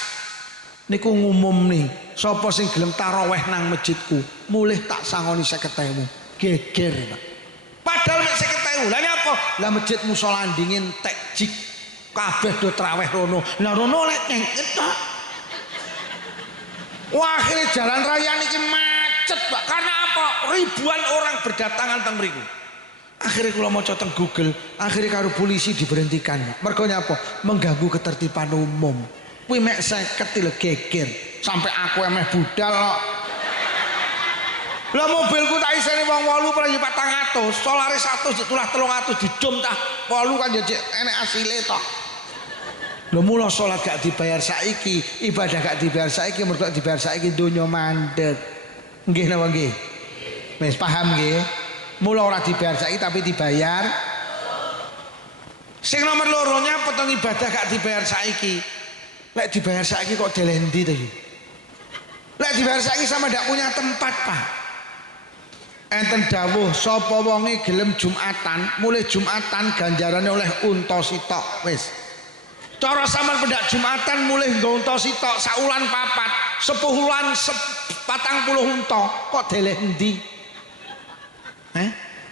Niku ngumum nih, sapa sing gelem taraweh nang masjidku, mulih tak sangoni 50.000. Geger, Pak. Padahal mek 50.000. Lah nyapa? Lah masjid musala dingin tek jik kabeh do traweh rono. Lah rono lek nyengket tok. Wah, akhirnya jalan raya niki macet, Pak. Karena apa? Ribuan orang berdatangan teng mriku. Akhirnya kalau mau teng Google, akhirnya karo polisi diberhentikan. Mergo nyapa? Mengganggu ketertiban umum. Kuwi mek 50 lho geger. Sampai aku emeh budal kok. Lah mobilku tak iseni wong 8 per 400, solare 100 ditulah 300 didom tah 8 kan ya enek asile tok. Lho mula salat gak dibayar saiki, ibadah gak dibayar saiki, mergo dibayar saiki donya mandeg. Nggih napa nggih? Wis paham nggih? Mula ora dibayar saiki tapi dibayar. Sing nomor loronya potong ibadah gak dibayar saiki. Lek dibayar saiki kok delendi to iki? Lek dibayar saiki sama ndak punya tempat, Pak. Enten dawuh sapa wonge gelem Jumatan, mulai Jumatan ganjarane oleh unta sitok, wis. Cara sampean pendak Jumatan mulai nggo unta sitok saulan 4, 10 wulan 40 unta, kok deleh endi?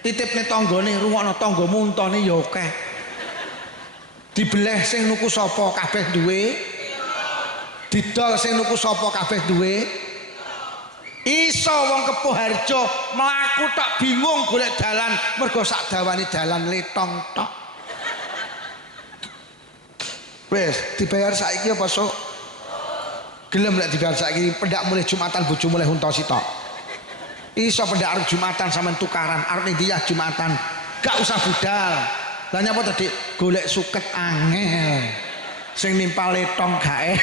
Titipne tanggane, rungokno tanggamu untane ya akeh. Dibeleh sing nuku sapa kabeh duwe? Didol sing nuku sapa kabeh duwe? Iso wong Kepuh Harjo mlaku tak bingung golek dalan mergo sak dawane dalan letong tok. Wes dibayar saiki apa sok? Gelem lek dibayar saiki pendak mulai Jumatan bojo mulai unta sitok. Iso pendak arep Jumatan sampean tukaran, arep ndiyah Jumatan. Gak usah budal. Lah nyapa tadi golek suket angel. Sing nimpal letong gae.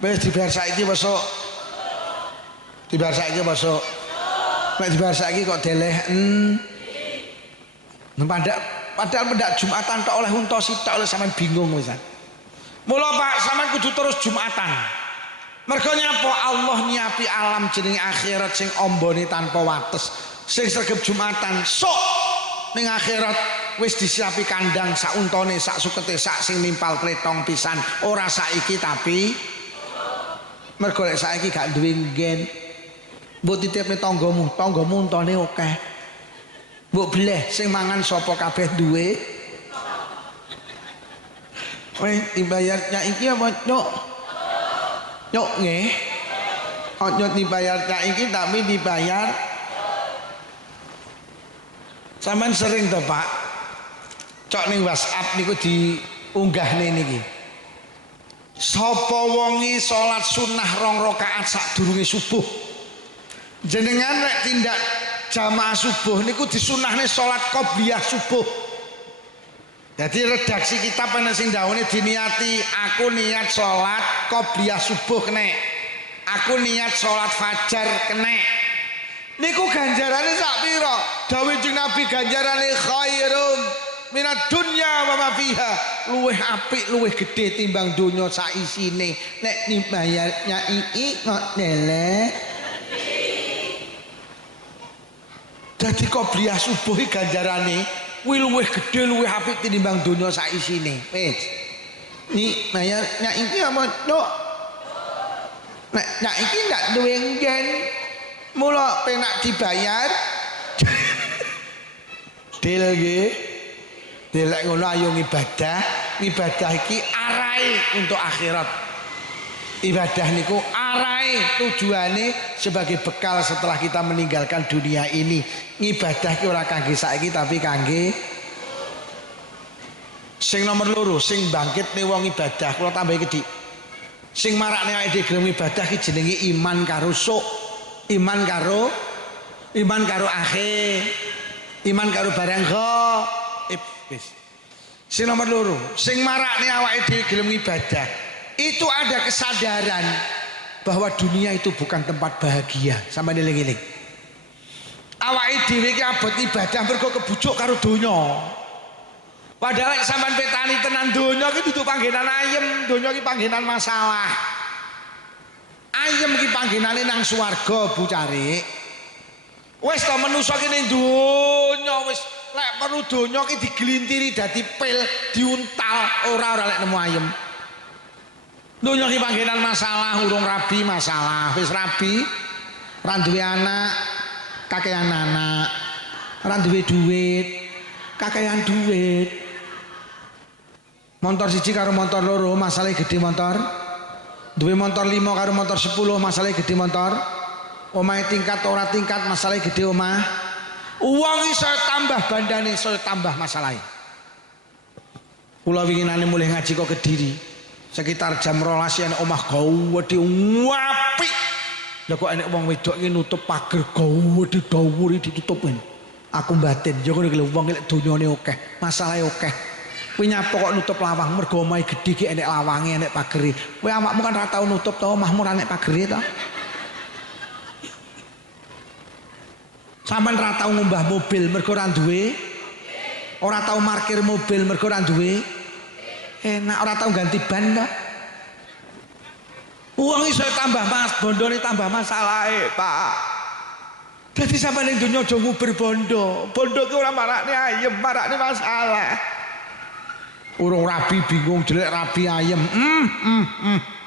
Wes dibayar saiki apa sok? Dibayar saiki apa sok? Nek dibayar saiki kok deleh padahal pendak Jumatan tok oleh unta sitok oleh sampean bingung wisan. Mula Pak sampean kudu terus Jumatan. Mergo nyapa Allah nyiapi alam jenenge akhirat sing ombone tanpa wates. Sing sregep Jumatan sok ning akhirat wis disiapi kandang sak untane, sak sukete, sak sing nimpal pletong pisan. Ora saiki tapi mergo lek saiki gak duwe nggen. Mbok titipne tanggamu untane akeh. Mbok bleh sing mangan sapa kabeh duwe. Weh dibayarnya iki apa nyok? Nyok nggih. Nyok dibayarnya iki tapi dibayar. Sampeyan sering to, Pak? Cok ning WhatsApp niku diunggahne niki. Sapa wonge salat sunah 2 rakaat sadurunge subuh. Jenengan nek tindak jamaah subuh niku disunahne salat qobliyah subuh. Jadi redaksi kitab ana sing dawuhne diniati aku niat salat qobliyah subuh kene. Aku niat salat fajar kene. Niku ganjarane sak pira? Dawuh Kanjeng Nabi ganjarane khairum minad dunya wa ma fiha. Luwih apik, luwih gedhe timbang donya sak isine. Nek dibayarnya iki kok delek. Dadi qobliyah subuh ganjarane kuwi luwih gedhe luwih apik tinimbang donya sak isine. Wis. Ni bayarnya iki apa, Dok? Nek iki ndak duwe nggen. Mula penak dibayar. Dil nggih. Delek ngono ayo ngibadah. Ibadah iki arahe untuk akhirat. Ibadah niku arahe tujuane sebagai bekal setelah kita meninggalkan dunia ini. Ngibadah ki ora kangge saiki tapi kangge sing nomor loro sing bangkitne wong ibadah kula tambahi kedhik. Sing marakne awake dhewe gelem ibadah ki jenenge iman karo sok, iman karo akhir, iman karo barang gaib. Sing nomor loro sing marakne awake dhewe gelem ibadah itu ada kesadaran bahwa dunia itu bukan tempat bahagia. Sama eling-eling. Awake dhewe iki abot ibadah mergo kebujuk karo donya. Padahal sampean petani tenan donya iki dudu panggenan ayem, donya iki panggenan masalah. Ayem iki panggenane nang swarga, Bu Cari. Wis to manusa ki ning donya wis lek perlu donya ki diglintiri dadi pil, diuntal ora lek nemu ayem. Donya ki panggenan masalah, urung rabi masalah, wis rabi ora duwe anak, kakean anak, ora duwe duit, kakean duit. Motor siji karo motor loro, masalah gede motor. Duwe motor 5 karo motor 10, masalah gede motor. Omahe tingkat ora tingkat, masalah gede omah. Uang iso tambah bandane, iso tambah masalahe. Kula winginane mulih ngaji kok Kediri. Sekitar jam 12 omah gawedhe apik. Lah kok enek wong wedok iki nutup pager gawur ditutupin. Aku batin, ya ngono iki lho wong lek donyane akeh, masalahe akeh. Kowe nyapa kok nutup lawang mergo omahe gedhe iki enek lawange, enek pagere. Kowe awakmu kan ora tau nutup to, omahmu ora enek pagere to. Sampeyan ora tau ngumbah mobil mergo ora duwe. Ora tau parkir mobil mergo ora duwe. Enak ora tau ganti ban to. Uang iso tambah mas, bondone tambah masalahe, Pak. Dadi sampeyan ning donya aja nguber bondo. Bondo ki ora marakne ayem, marakne masalah. Urung rabi bingung jelek rabi ayem.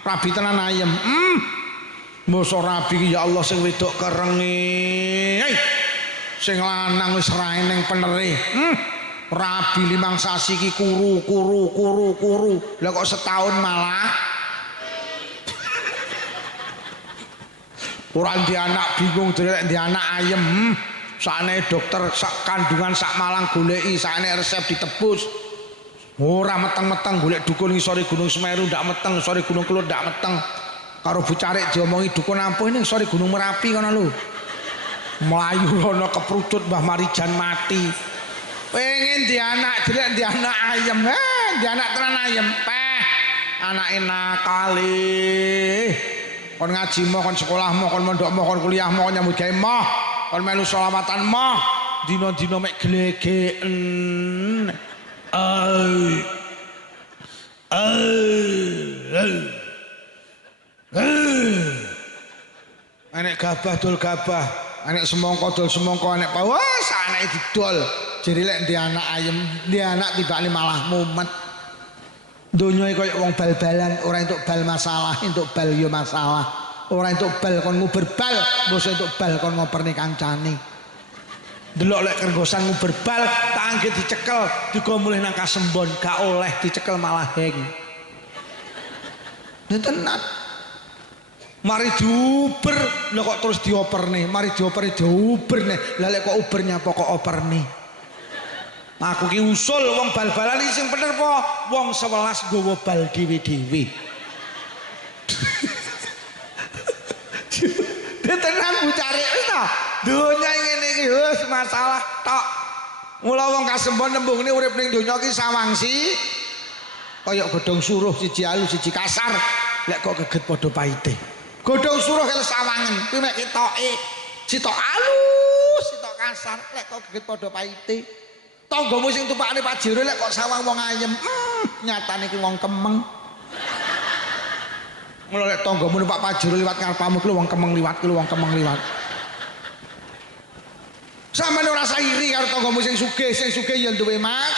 Rabi tenan ayem. Mosok rabi ki ya Allah sing wedok kerenge. Sing lanang wis ra eneng penere. Rabi 5 sasi ki kuru. Lah kok setahun malah orang di anak bingung jelek di anak ayem. Sakne dokter sak kandungan sak Malang goleki, sakne resep ditebus. Ora meteng-meteng golek dukun ngisore Gunung Semeru ndak meteng, ngisore Gunung Kelur ndak meteng. Karo bucarik diomongi dukun ampuh ning ngisore Gunung Merapi kono lho. Melayu rono keprutut Mbah Marijan mati. Pengen di anak jelek di anak ayem. Di anak tenan ayem. Anake nakale. Kon ngaji mo, kon sekolah mo, kon mondok mo, kon kuliah mo, kon nyambut gawe mo, kon melu sholawatan mo, dina-dina mek glegeken. Anek gabah dol gabah, anek semongko dol semongko, anek pawas anake didol. Jadi lek ndi anak ayem, ndi anak tibane malah mumet. Donya kaya wong bal-balan, ora entuk bal masalah, entuk bal yo masalah. Ora entuk bal kon nguber bal, mosok entuk bal kon ngoperni kancane. Delok lek kergosan nguber bal, tak anggit dicekel, digo mulih nang Kasembon, gak oleh dicekel malah heng. Tenan. Mari diuber, lho kok terus dioperne, mari dioperne diuber nih. Lah lek kok ubernya pokok operne. Aku ki usul wong bal-balan iki sing bener po wong 11 nggawa bal dhewe-dhewe. Tenan bucare wis ta. Donya ngene iki wis masalah tok. Mula wong Kasembon nembungne urip ning donya ki sawangsi kaya godhong suruh siji alus siji kasar. Lek kok geget padha paite. Godhong suruh kaya sawangen kuwi mek ketoke sitok alus sitok kasar lek kok geget padha paite. Tanggamu sing tupakane Pak Jero lek kok sawang wong ayem, nyatane ki wong kemeng. Mula lek tanggamu numpak Pak Jero liwat ngarepmu ki wong kemeng liwat ki wong kemeng liwat. Sampeyan ora usah iri karo tanggamu sing sugih ya duwe Mas.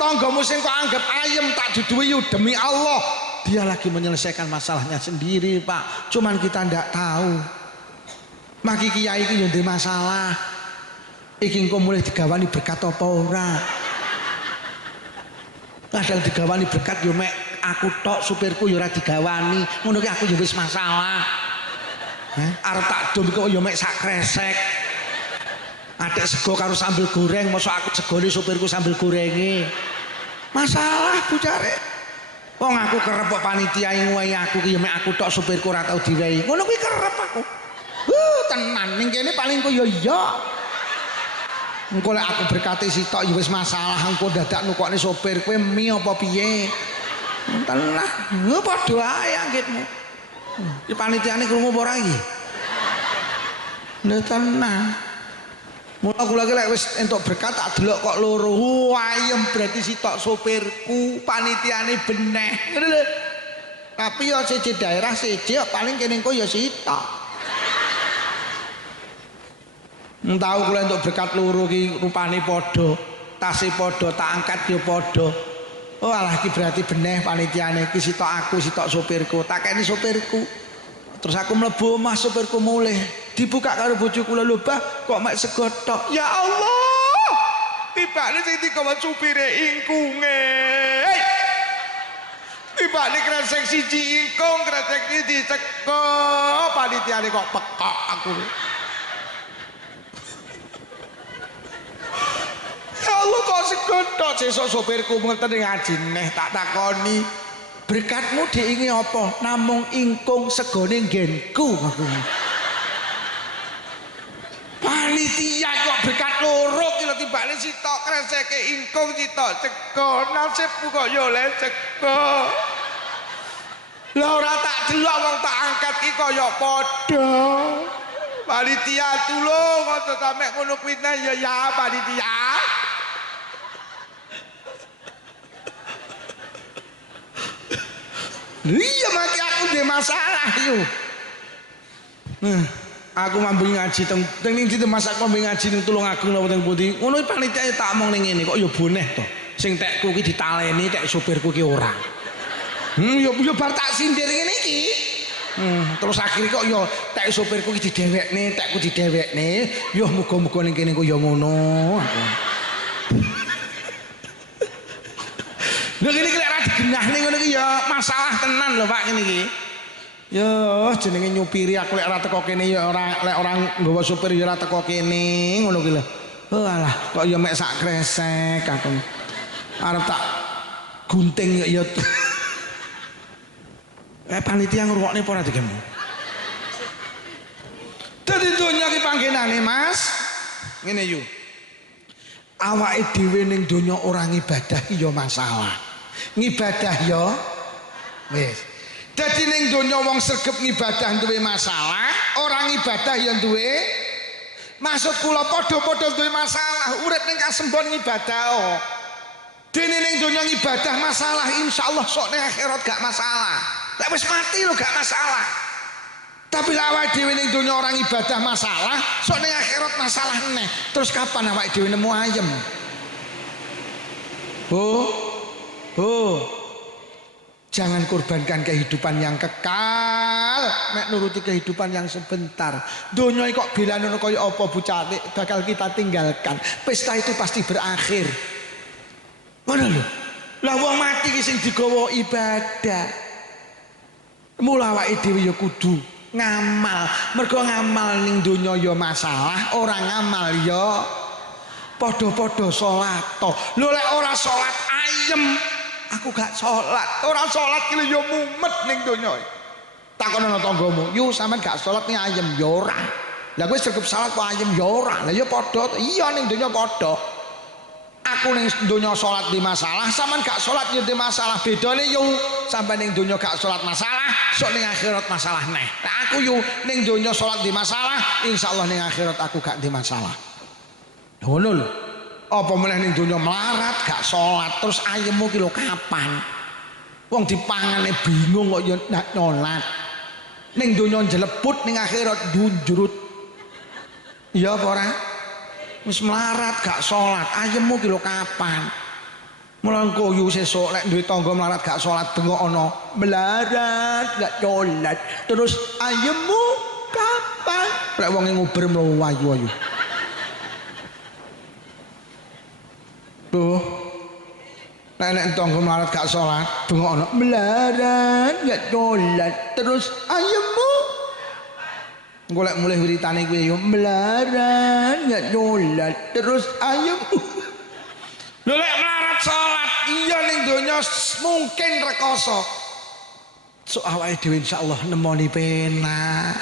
Tanggamu sing kok anggap ayem tak duduhi yo demi Allah. Dia lagi menyelesaikan masalahnya sendiri, Pak. Cuman kita ndak tahu. Maki kiai iki yo ndek masalah. Iki engko mulai digawani berkat apa ora? Kadang digawani berkat yo mek aku tok supirku yo ora digawani. Ngono ki aku yo wis masalah. Arep tak dom kok yo mek sak kresek. Adek sego karo sambel goreng, mosok aku segone supirku sambel gorenge. Masalah bucare. Wong aku kerep kok panitia ngowahi aku ki yo mek aku tok supirku ora tau diwehi. Ngono kuwi kerep aku. Tenan ning kene paling ku yo iya. Engko lek aku berkati sitok ya wis masalah engko dadak nukokne sopir kowe mi apa piye. Tenan, padha ae anggitmu. Iki panitiane krungu apa ora iki? Lha tenan. Mula kula iki lek wis entuk berkat tak delok kok loro. Ayem berarti sitok sopirku, panitiane beneh. Ngono lho. Tapi ya siji daerah siji paling kene engko ya sitok. Tahu kula entuk berkat loro ki rupane padha, tase padha, tak angkat ya padha. Oh alah iki berarti beneh panitiane iki sitok aku, sitok sopirku. Tak kene sopirku. Terus aku mlebu omah sopirku mulih. Dibuka karo bojo kula lho, Bah, kok mek sego tok. Ya Allah. Tibane sing digawa supire ingkunge. Tibane kresek siji ingkung, kresek iki diceko. Panitiane kok pekok aku. Ya Allah kok segodok sesuk sopirku ngerteni ngaji neh tak takoni. Berkatmu diingi apa? Namung ingkung segone nggenku. Panitia kok berkat loro ki lho timbale sitok kreseke ingkung sitok ceko. Nasibku kok ya oleh ceko. Lah ora tak delok wong tak angkat ki kaya padha. Panitia tulung aja sampe ngono kuwi ya panitia. Iya mati aku dhe masalah yo. Aku mambu ngaji teng ndi masak mambu ngaji ning Tulungagung napa teng pundi. Ngono panitia tak omong ning ngene kok ya boneh to. Sing tekku ki ditaleni tek supirku ki ora. Ya bar tak sindir ngene iki. Terus akhirnya kok ya tek supirku ki didewekne, tekku didewekne. Yo muga-muga ning kene kok ya ngono. Lha kene lek ra digenahne ngono ki ya masalah tenan lho Pak ngene iki. Ya jenenge nyupiri aku lek ora teko kene ya ora lek orang nggawa supir ya ora teko kene ngono ki lho. Oh alah kok ya mek sak kresek aku. Arep tak gunting ya. Panitia ngrungokne apa ora dikemu? Dadi donya ki panggenane Mas. Ngene yu. Awake dhewe ning donya ora ngibadah ki ya masalah. Ngibadah ya wis. Dadi ning donya wong sregep ngibadah duwe masalah, orang ibadah ya duwe. Maksud kula padha-padha duwe masalah, urip ning kasembon ngibadah. Dene ning donya ngibadah masalah, insyaallah sok ning akhirat gak masalah. Lek wis mati lho gak masalah. Tapi lek awake dhewe ning donya orang ibadah masalah, sok ning akhirat masalah neh. Terus kapan awake dhewe nemu ayem? Jangan korbankan kehidupan yang kekal mek nuruti kehidupan yang sebentar. Donya kok belane kaya apa bocah bakal kita tinggalkan. Pesta itu pasti berakhir. Ngono lho. Lah wong mati ki sing digawa ibadah. Mula awake dhewe ya kudu ngamal. Mergo ngamal ning donya ya masalah, ora ngamal ya padha-padha salat to. Lho lek ora salat ayem aku gak sholat, orang sholat ki yo mumet ning donya. Takonono tanggamu, "Yu sampean gak sholat ning ayem ya ora." Lah kowe sregep salat kok ayem ya ora. Lah ya padha, iya ning donya padha. Aku ning donya sholat di masalah, sampean gak sholat yo di masalah. Bedane yo sampean ning donya gak sholat masalah, sok ning akhirat masalah neh. Nah aku yo ning donya sholat di masalah, insyaallah ning akhirat aku gak di masalah. Ngono lho. Apa meneh ning donya melarat gak salat terus ayemmu ki lho kapan? Wong dipangane bingung kok ya nyolat. Ning donya njlebut ning akhirat dunjrut. Iya apa ora? Wis melarat gak salat, ayemmu ki lho kapan? Mula engko yu sesuk lek duwe tangga melarat gak salat bengok ana melarat gak salat terus ayemmu kapan? Lek wong nguber mlayu ayu. Tuh, nenek tangga melarat gak sholat, bengok ana melarat gak sholat, terus ayemmu, golek mulai wiritane kuwi yo melarat gak sholat, terus ayemmu. Lho lek melarat sholat, iya ning donya mungkin rekoso. So awake dhewe insyaallah nemoni penak.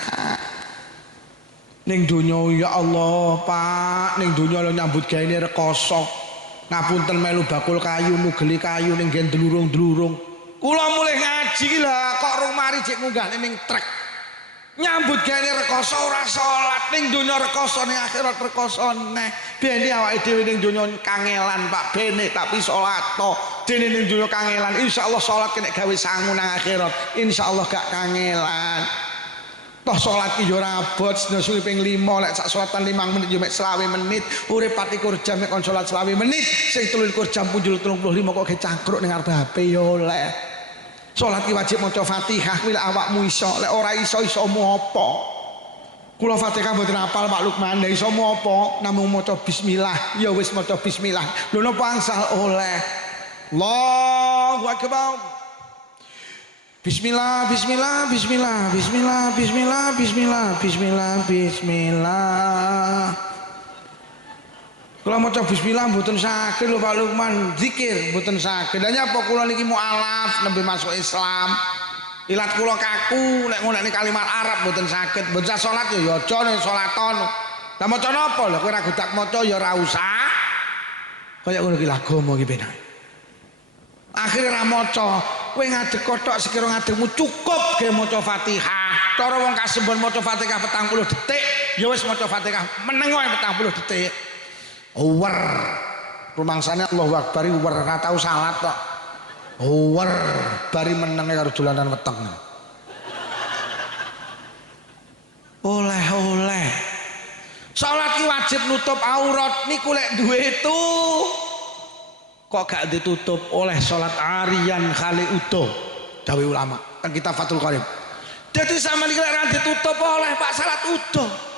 Ning donya ya Allah, Pak, ning donya lho nyambut gaene rekoso. Ngapunten melu bakul kayu nugeli kayu ning nggen dlurung-dlurung. Kula mulih ngaji ki lah kok rung mari cek munggahne ning trek. Nyambut gawe rekoso ora salat ning donya rekoso ning akhirat rekoso neh. Bene awake dhewe ning donya kangelan Pak bene tapi salat to. Dene ning donya kangelan insyaallah salat nek gawe sangu nang akhirat insyaallah gak kangelan. Toh salat ki yo ora abot sedina suwi ping 5 lek sak salatan 5 menit yo mek 20 menit urip 24 jam nek kon salat 20 menit sing 23 jam punjul 35 kok ge cangkruk ning arep HP yo oleh salat ki wajib maca Fatihah kuwi lek awakmu iso lek ora iso isomu apa kula Fatihah mboten hafal Pak Lukman lek isomu apa namung maca bismillah ya wis maca bismillah lho napa angsal oleh Allahu akbar Bismillah, bismillah, bismillah, bismillah, bismillah, bismillah, bismillah, bismillah. Kula maca bismillah mboten saged lho Pak Lukman, zikir mboten saged. Lah nyapa kula niki mualaf nembe masuk Islam. Ilat kula kaku nek ngonekne kalimat Arab mboten saged. Mboten salat ya aja nek salaton. Lah maca napa lho kowe ra godak maca ya ora usah. Kaya ngono ki agama ki penak. Akhire ra maca, kowe ngadeg kothok sekira ngadegmu cukup ge maca Fatihah. Cara wong kasembon maca Fatihah 40 detik, ya wis maca Fatihah meneng wae 40 detik. Uwer rumangsane Allahu Akbar uwer ora tau salat kok. Uwer bari menenge karo dolanan weteng. Oleh-oleh. Salat ki wajib nutup aurat niku lek duwe itu. Kok gak ditutup oleh salat arian kali utuh. Dawe ulama teng kitab Fathul Qarib. Dadi sampeyan iki lek ra ditutup oleh Pak salat utuh.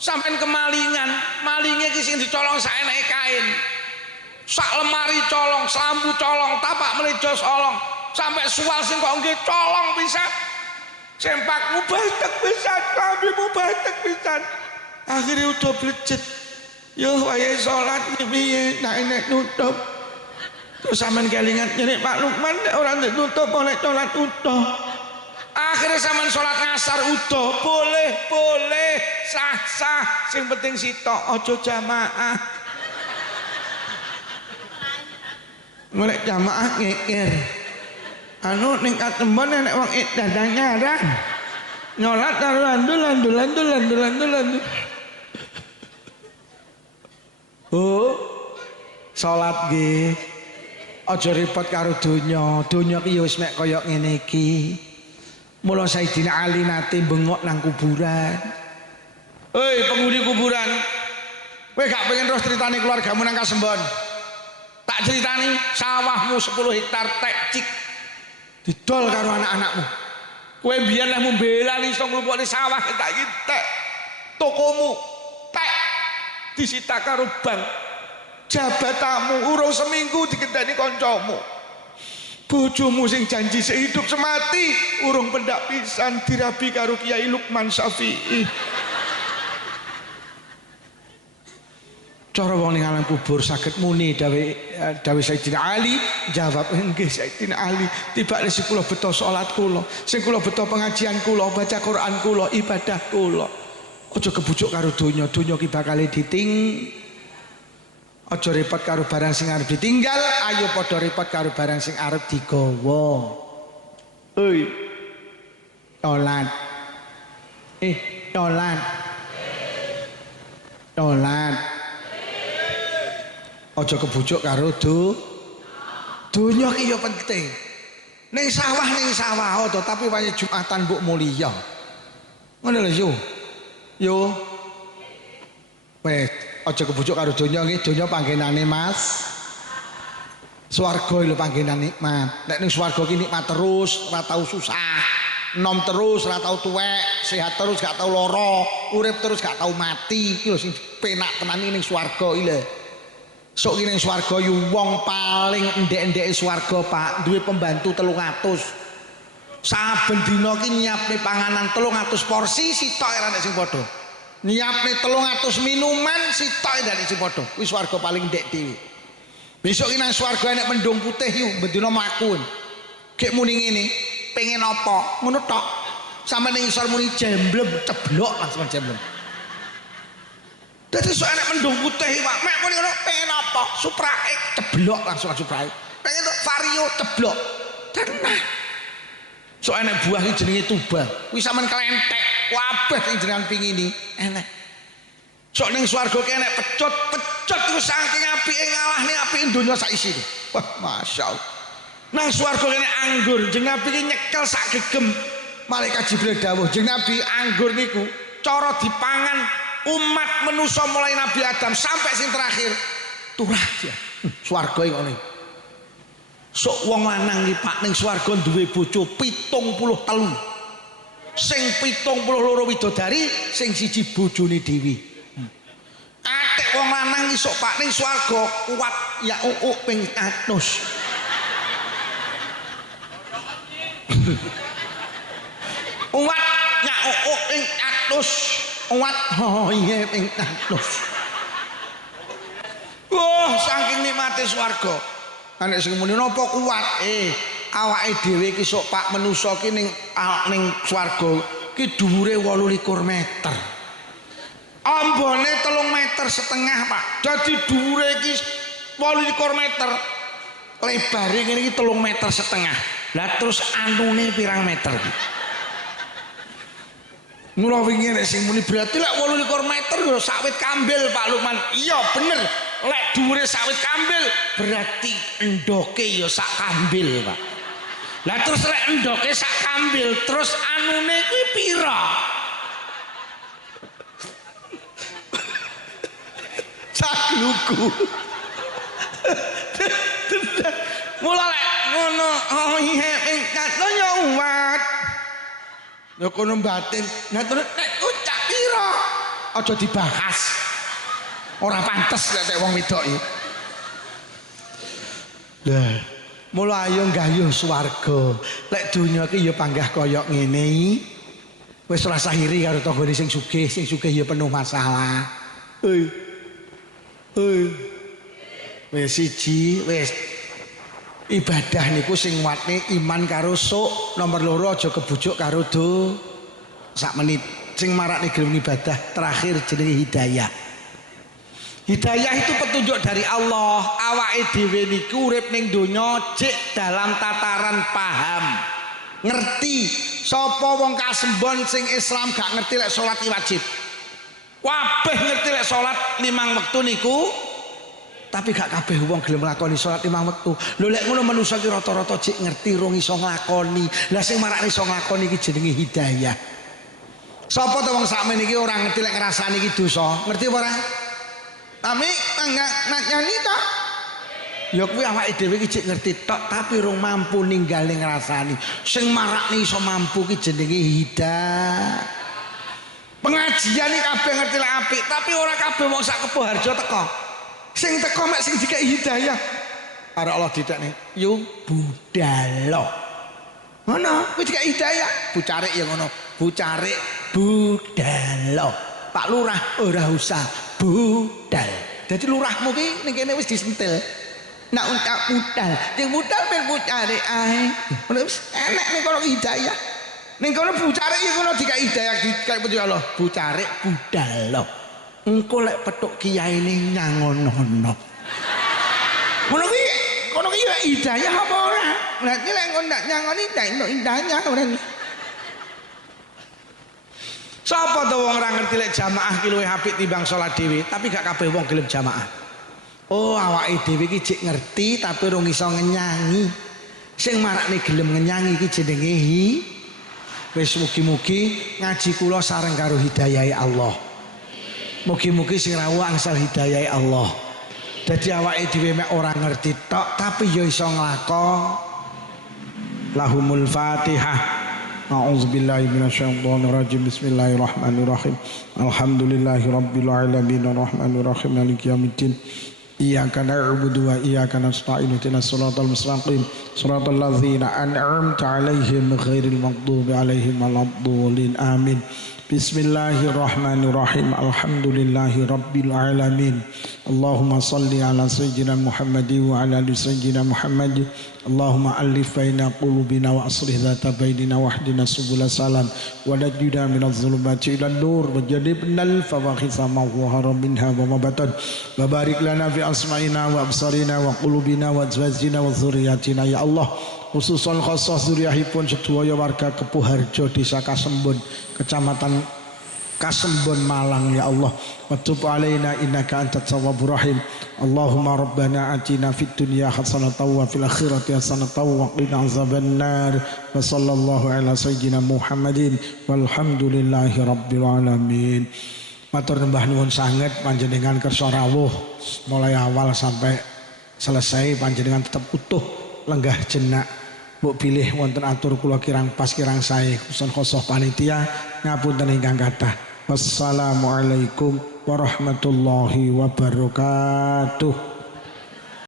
Sampai kemalingan, malingnya ki sing dicolong saeneke kain. Sak lemari colong, selambu colong, tapak melejo colong, sampai sual sing kok nggih colong pisan. Sempakmu batek pisan, klambimu batek pisan. Akhire udah blejet. Yo wayahe salat piye nek nutup. Terus sampean kelingan nyenek Pak Lukman ora ditutup oleh salat utuh. Akhirnya zaman sholat ngasar udah boleh sah sing penting sitok ojo jamaah mulai jamaah ngekir anu ning katembon nek wong dadang nyaran nyolat karo landul oh sholat nggih aja repot karo donya ki ya wis mek kaya ngene iki. Mula Sayyidina Ali nate bengok nang kuburan. Hei penghuni kuburan, kowe gak pengen terus ceritani keluargamu nang Kasembon? Tak ceritani sawahmu 10 hektar tek cik didol karo anak-anakmu. Kowe biyen lek mbela iso nglumpukne sawah tak iki tek. Tokomu tek disita karo bank. Jabatamu urung seminggu dikendani kancamu. Bojomu sing janji sehidup semati urung pendak pisan dirabi karo Kiai Lukman Syafi'i. Cara wong ning alam kubur saged muni dawe Sayyidina Ali jawab nggih Sayyidina Ali tibake sing kula beto salat kula sing kula beto pengajian kula baca Quran kula ibadah kula aja kebujuk karo donya ki bakal diting. Aja repot karo barang sing arep ditinggal, ayo padha repot karo barang sing arep digawa. Hei. Tolat. Tolat. Tolat. Aja kebujuk karo donya ki ya penting. Ning sawah to, tapi wae Jumatan mbok mulya. Ngono lho yo. Yo. Wes aja kebujuk karo donya nggih, donya panggenane Mas. Swarga lho panggenan nikmat. Nek ning swarga ki nikmat terus, ora tau susah. Nom terus, ora tau tuwek, sehat terus, gak tau lara, urip terus gak tau mati. Iki lho sing penak tenan ning swarga iki lho. Sok ki ning swarga yu wong paling endek-endeke swarga, Pak, duwe pembantu 300. Saben dina ki nyiapne panganan 300 porsi, sitok ora nek sing padha. Nyiapne 300 minuman sitok dari si padha. Kuwi swarga paling ndek dhewe. Besok ki nang swarga nek mendung putih yu bendina mlaku. Gek muni ngene, pengen apa? Ngono tok. Sampe ning isor muni jemblem, ceblok langsung jemblem. Dadi sok nek mendung putih Pak, mek muni ngono pengen apa? Supraik ceblok langsung supraik. Pengen tok vario ceblok. Tenang. Sok enek buah iki jenenge tuba. Kuwi sampean kelentek, kabeh sing jenengan pingini enek. Sok ning swarga ki enek pecut iku saking apike ngalahne apike donya sak isine. Wah, masyaallah. Nang swarga kene anggur, jeneng Nabi ki nyekel sak gegem. Malaikat Jibril dawuh, jeneng Nabi anggur niku cara dipangan umat manusa mulai Nabi Adam sampai sing terakhir turah ya. Swarga iki ngene. Sok wong lanang iki Pak ning swarga duwe bojo 73. Sing 72 widodari, sing siji bojone dhewe. Atek wong lanang iki sok Pak ning swarga kuat ya ping 100. Uwat nyak ping 100. Uwat oh iya ping 100. saking nikmate swarga. Nek sing muni napa kuat? Awake dhewe iki sok Pak manusa ki ning swarga ki dhuwure 28 meter. Ambone 3,5 meter Pak. Dadi dhuwure iki 28 meter. Lebare ngene iki 3,5 meter. Lah terus anune pirang meter iki? Mula wingi nek sing muni berarti lek 28 meter lho sawit kambil Pak Lukman. Iya bener. Lek dhuwure sawit kambil berarti endoke ya sak kambil Pak. Lah terus lek endoke sak kambil terus anune kuwi pira? Sak luku. Mula lek ngono oh iya katno nyuwat. Ya kono batin. Nah terus nek ucap pira? Aja dibahas. Ora pantes lek wong wedok iki. Lah, mula ayo nggayuh swarga. Lek donya iki ya panggah kaya ngene iki. Wis rasa iri karo tanggane sing sugih ya penuh masalah. Wis siji, wis ibadah niku sing nguatne iman karo sok. Nomor loro aja kebujuk karo do sak menit. Sing marakne gelem ibadah terakhir jenenge hidayah. Hidayah itu petunjuk dari Allah. Awake dhewe niku urip ning donya jek dalam tataran paham. Ngerti sapa wong kasembon sing Islam gak ngerti lek salat wajib. Kabeh ngerti lek salat 5 wektu niku tapi gak kabeh wong gelem nglakoni salat 5 wektu. Lho lek ngono manusa ki rata-rata jek ngerti rong iso nglakoni. Lah sing marakne iso nglakoni iki jenenge hidayah. Sapa to wong sakmene iki ora ngerti lek ngrasani iki dosa? Ngerti apa ora? Tapi enggak nyanyi tok. Ya kuwi awake dhewe iki jek ngerti tok tapi rong mampu ninggali ngrasani. Sing marakne iso mampu ki jenenge hidayah. Pengajian iki kabeh ngerti lek apik, tapi ora kabeh wong sak Kebo Harjo teko. Sing teko mek sing dikek hidayah. Karo Allah didekne, "Yu budalo." Ngono, kuwi dikek hidayah. Bucarik ya ngono. Bucarik budalo. Pak Lurah ora usah budal. Dadi lurahmu ki ning kene wis disentil. Nak untak budal, sing budal ben bucarik ae. Ngono wis enek ning kono hidayah. Ning kono bucarik ya ngono dikek hidayah dikek petunjuk Allah. Bucarik budalo. Engko lek petuk kiyaine nyangonono. Ngono kuwi kono ki ya hidayah apa ora? Lah iki lek ndak nyangoni ndak hidayah ora. Sapa to wong ora ngerti lek jamaah ki luwih apik timbang salat dhewe, tapi gak kabeh wong gelem jamaah. Oh, awake dhewe iki jek ngerti tapi rung iso ngenyangi. Sing marakne gelem ngenyangi iki jenenge wis mugi-mugi ngaji kula sareng karo hidayahe Allah. Mugi-mugi sing rawuh angsal hidayahe Allah. Dadi awake dhewe mek ora ngerti tok tapi ya iso nglakon. Lahumul Fatihah. A'udzubillahi minasyaitonirrajim. Bismillahirrahmanirrahim. Alhamdulillahirabbil alamin arrahmanir rahim maliki yaumiddin. Iyyaka na'budu wa iyyaka nasta'in ihdinas siratal mustaqim siratal ladzina an'amta 'alaihim ghairil maghdubi 'alaihim waladdallin. Amin. Bismillahirrahmanirrahim. Alhamdulillahi rabbil alamin. Allahumma salli ala sayyidina Muhammadin wa ala ali sayyidina Muhammad. Allahumma alif baina qulubina wa aslih dhata bainina wahdina subula salam wa najjina minadh dhulumati ilan nur wa jannibna al fawahisha ma dhahara minha wa ma batan wa barik lana fi asma'ina wa absarina wa qulubina wa azwajina wa dzurriyyatina ya Allah. Khususon khosoh zuriyahipun sedaya warga Kebo Harjo Desa Kasembon Kecamatan Kasembon Malang ya Allah. Wa tub alaina innaka antat tawwabur rahim. Allahumma rabbana atina fid dunya hasanatan wa fil akhirati hasanatan wa qina azabannar. Wa sallallahu ala sayyidina Muhammadin walhamdulillahi rabbil alamin. Matur nembah nuwun sanget panjenengan kersa rawuh mulai awal sampai selesai panjenengan tetap utuh lenggah jenak. Mbok pilih wonten atur kula kirang pas kirang sae kusun khosoh panitia ngapunten ingkang kathah. Wassalamualaikum warahmatullahi wabarakatuh.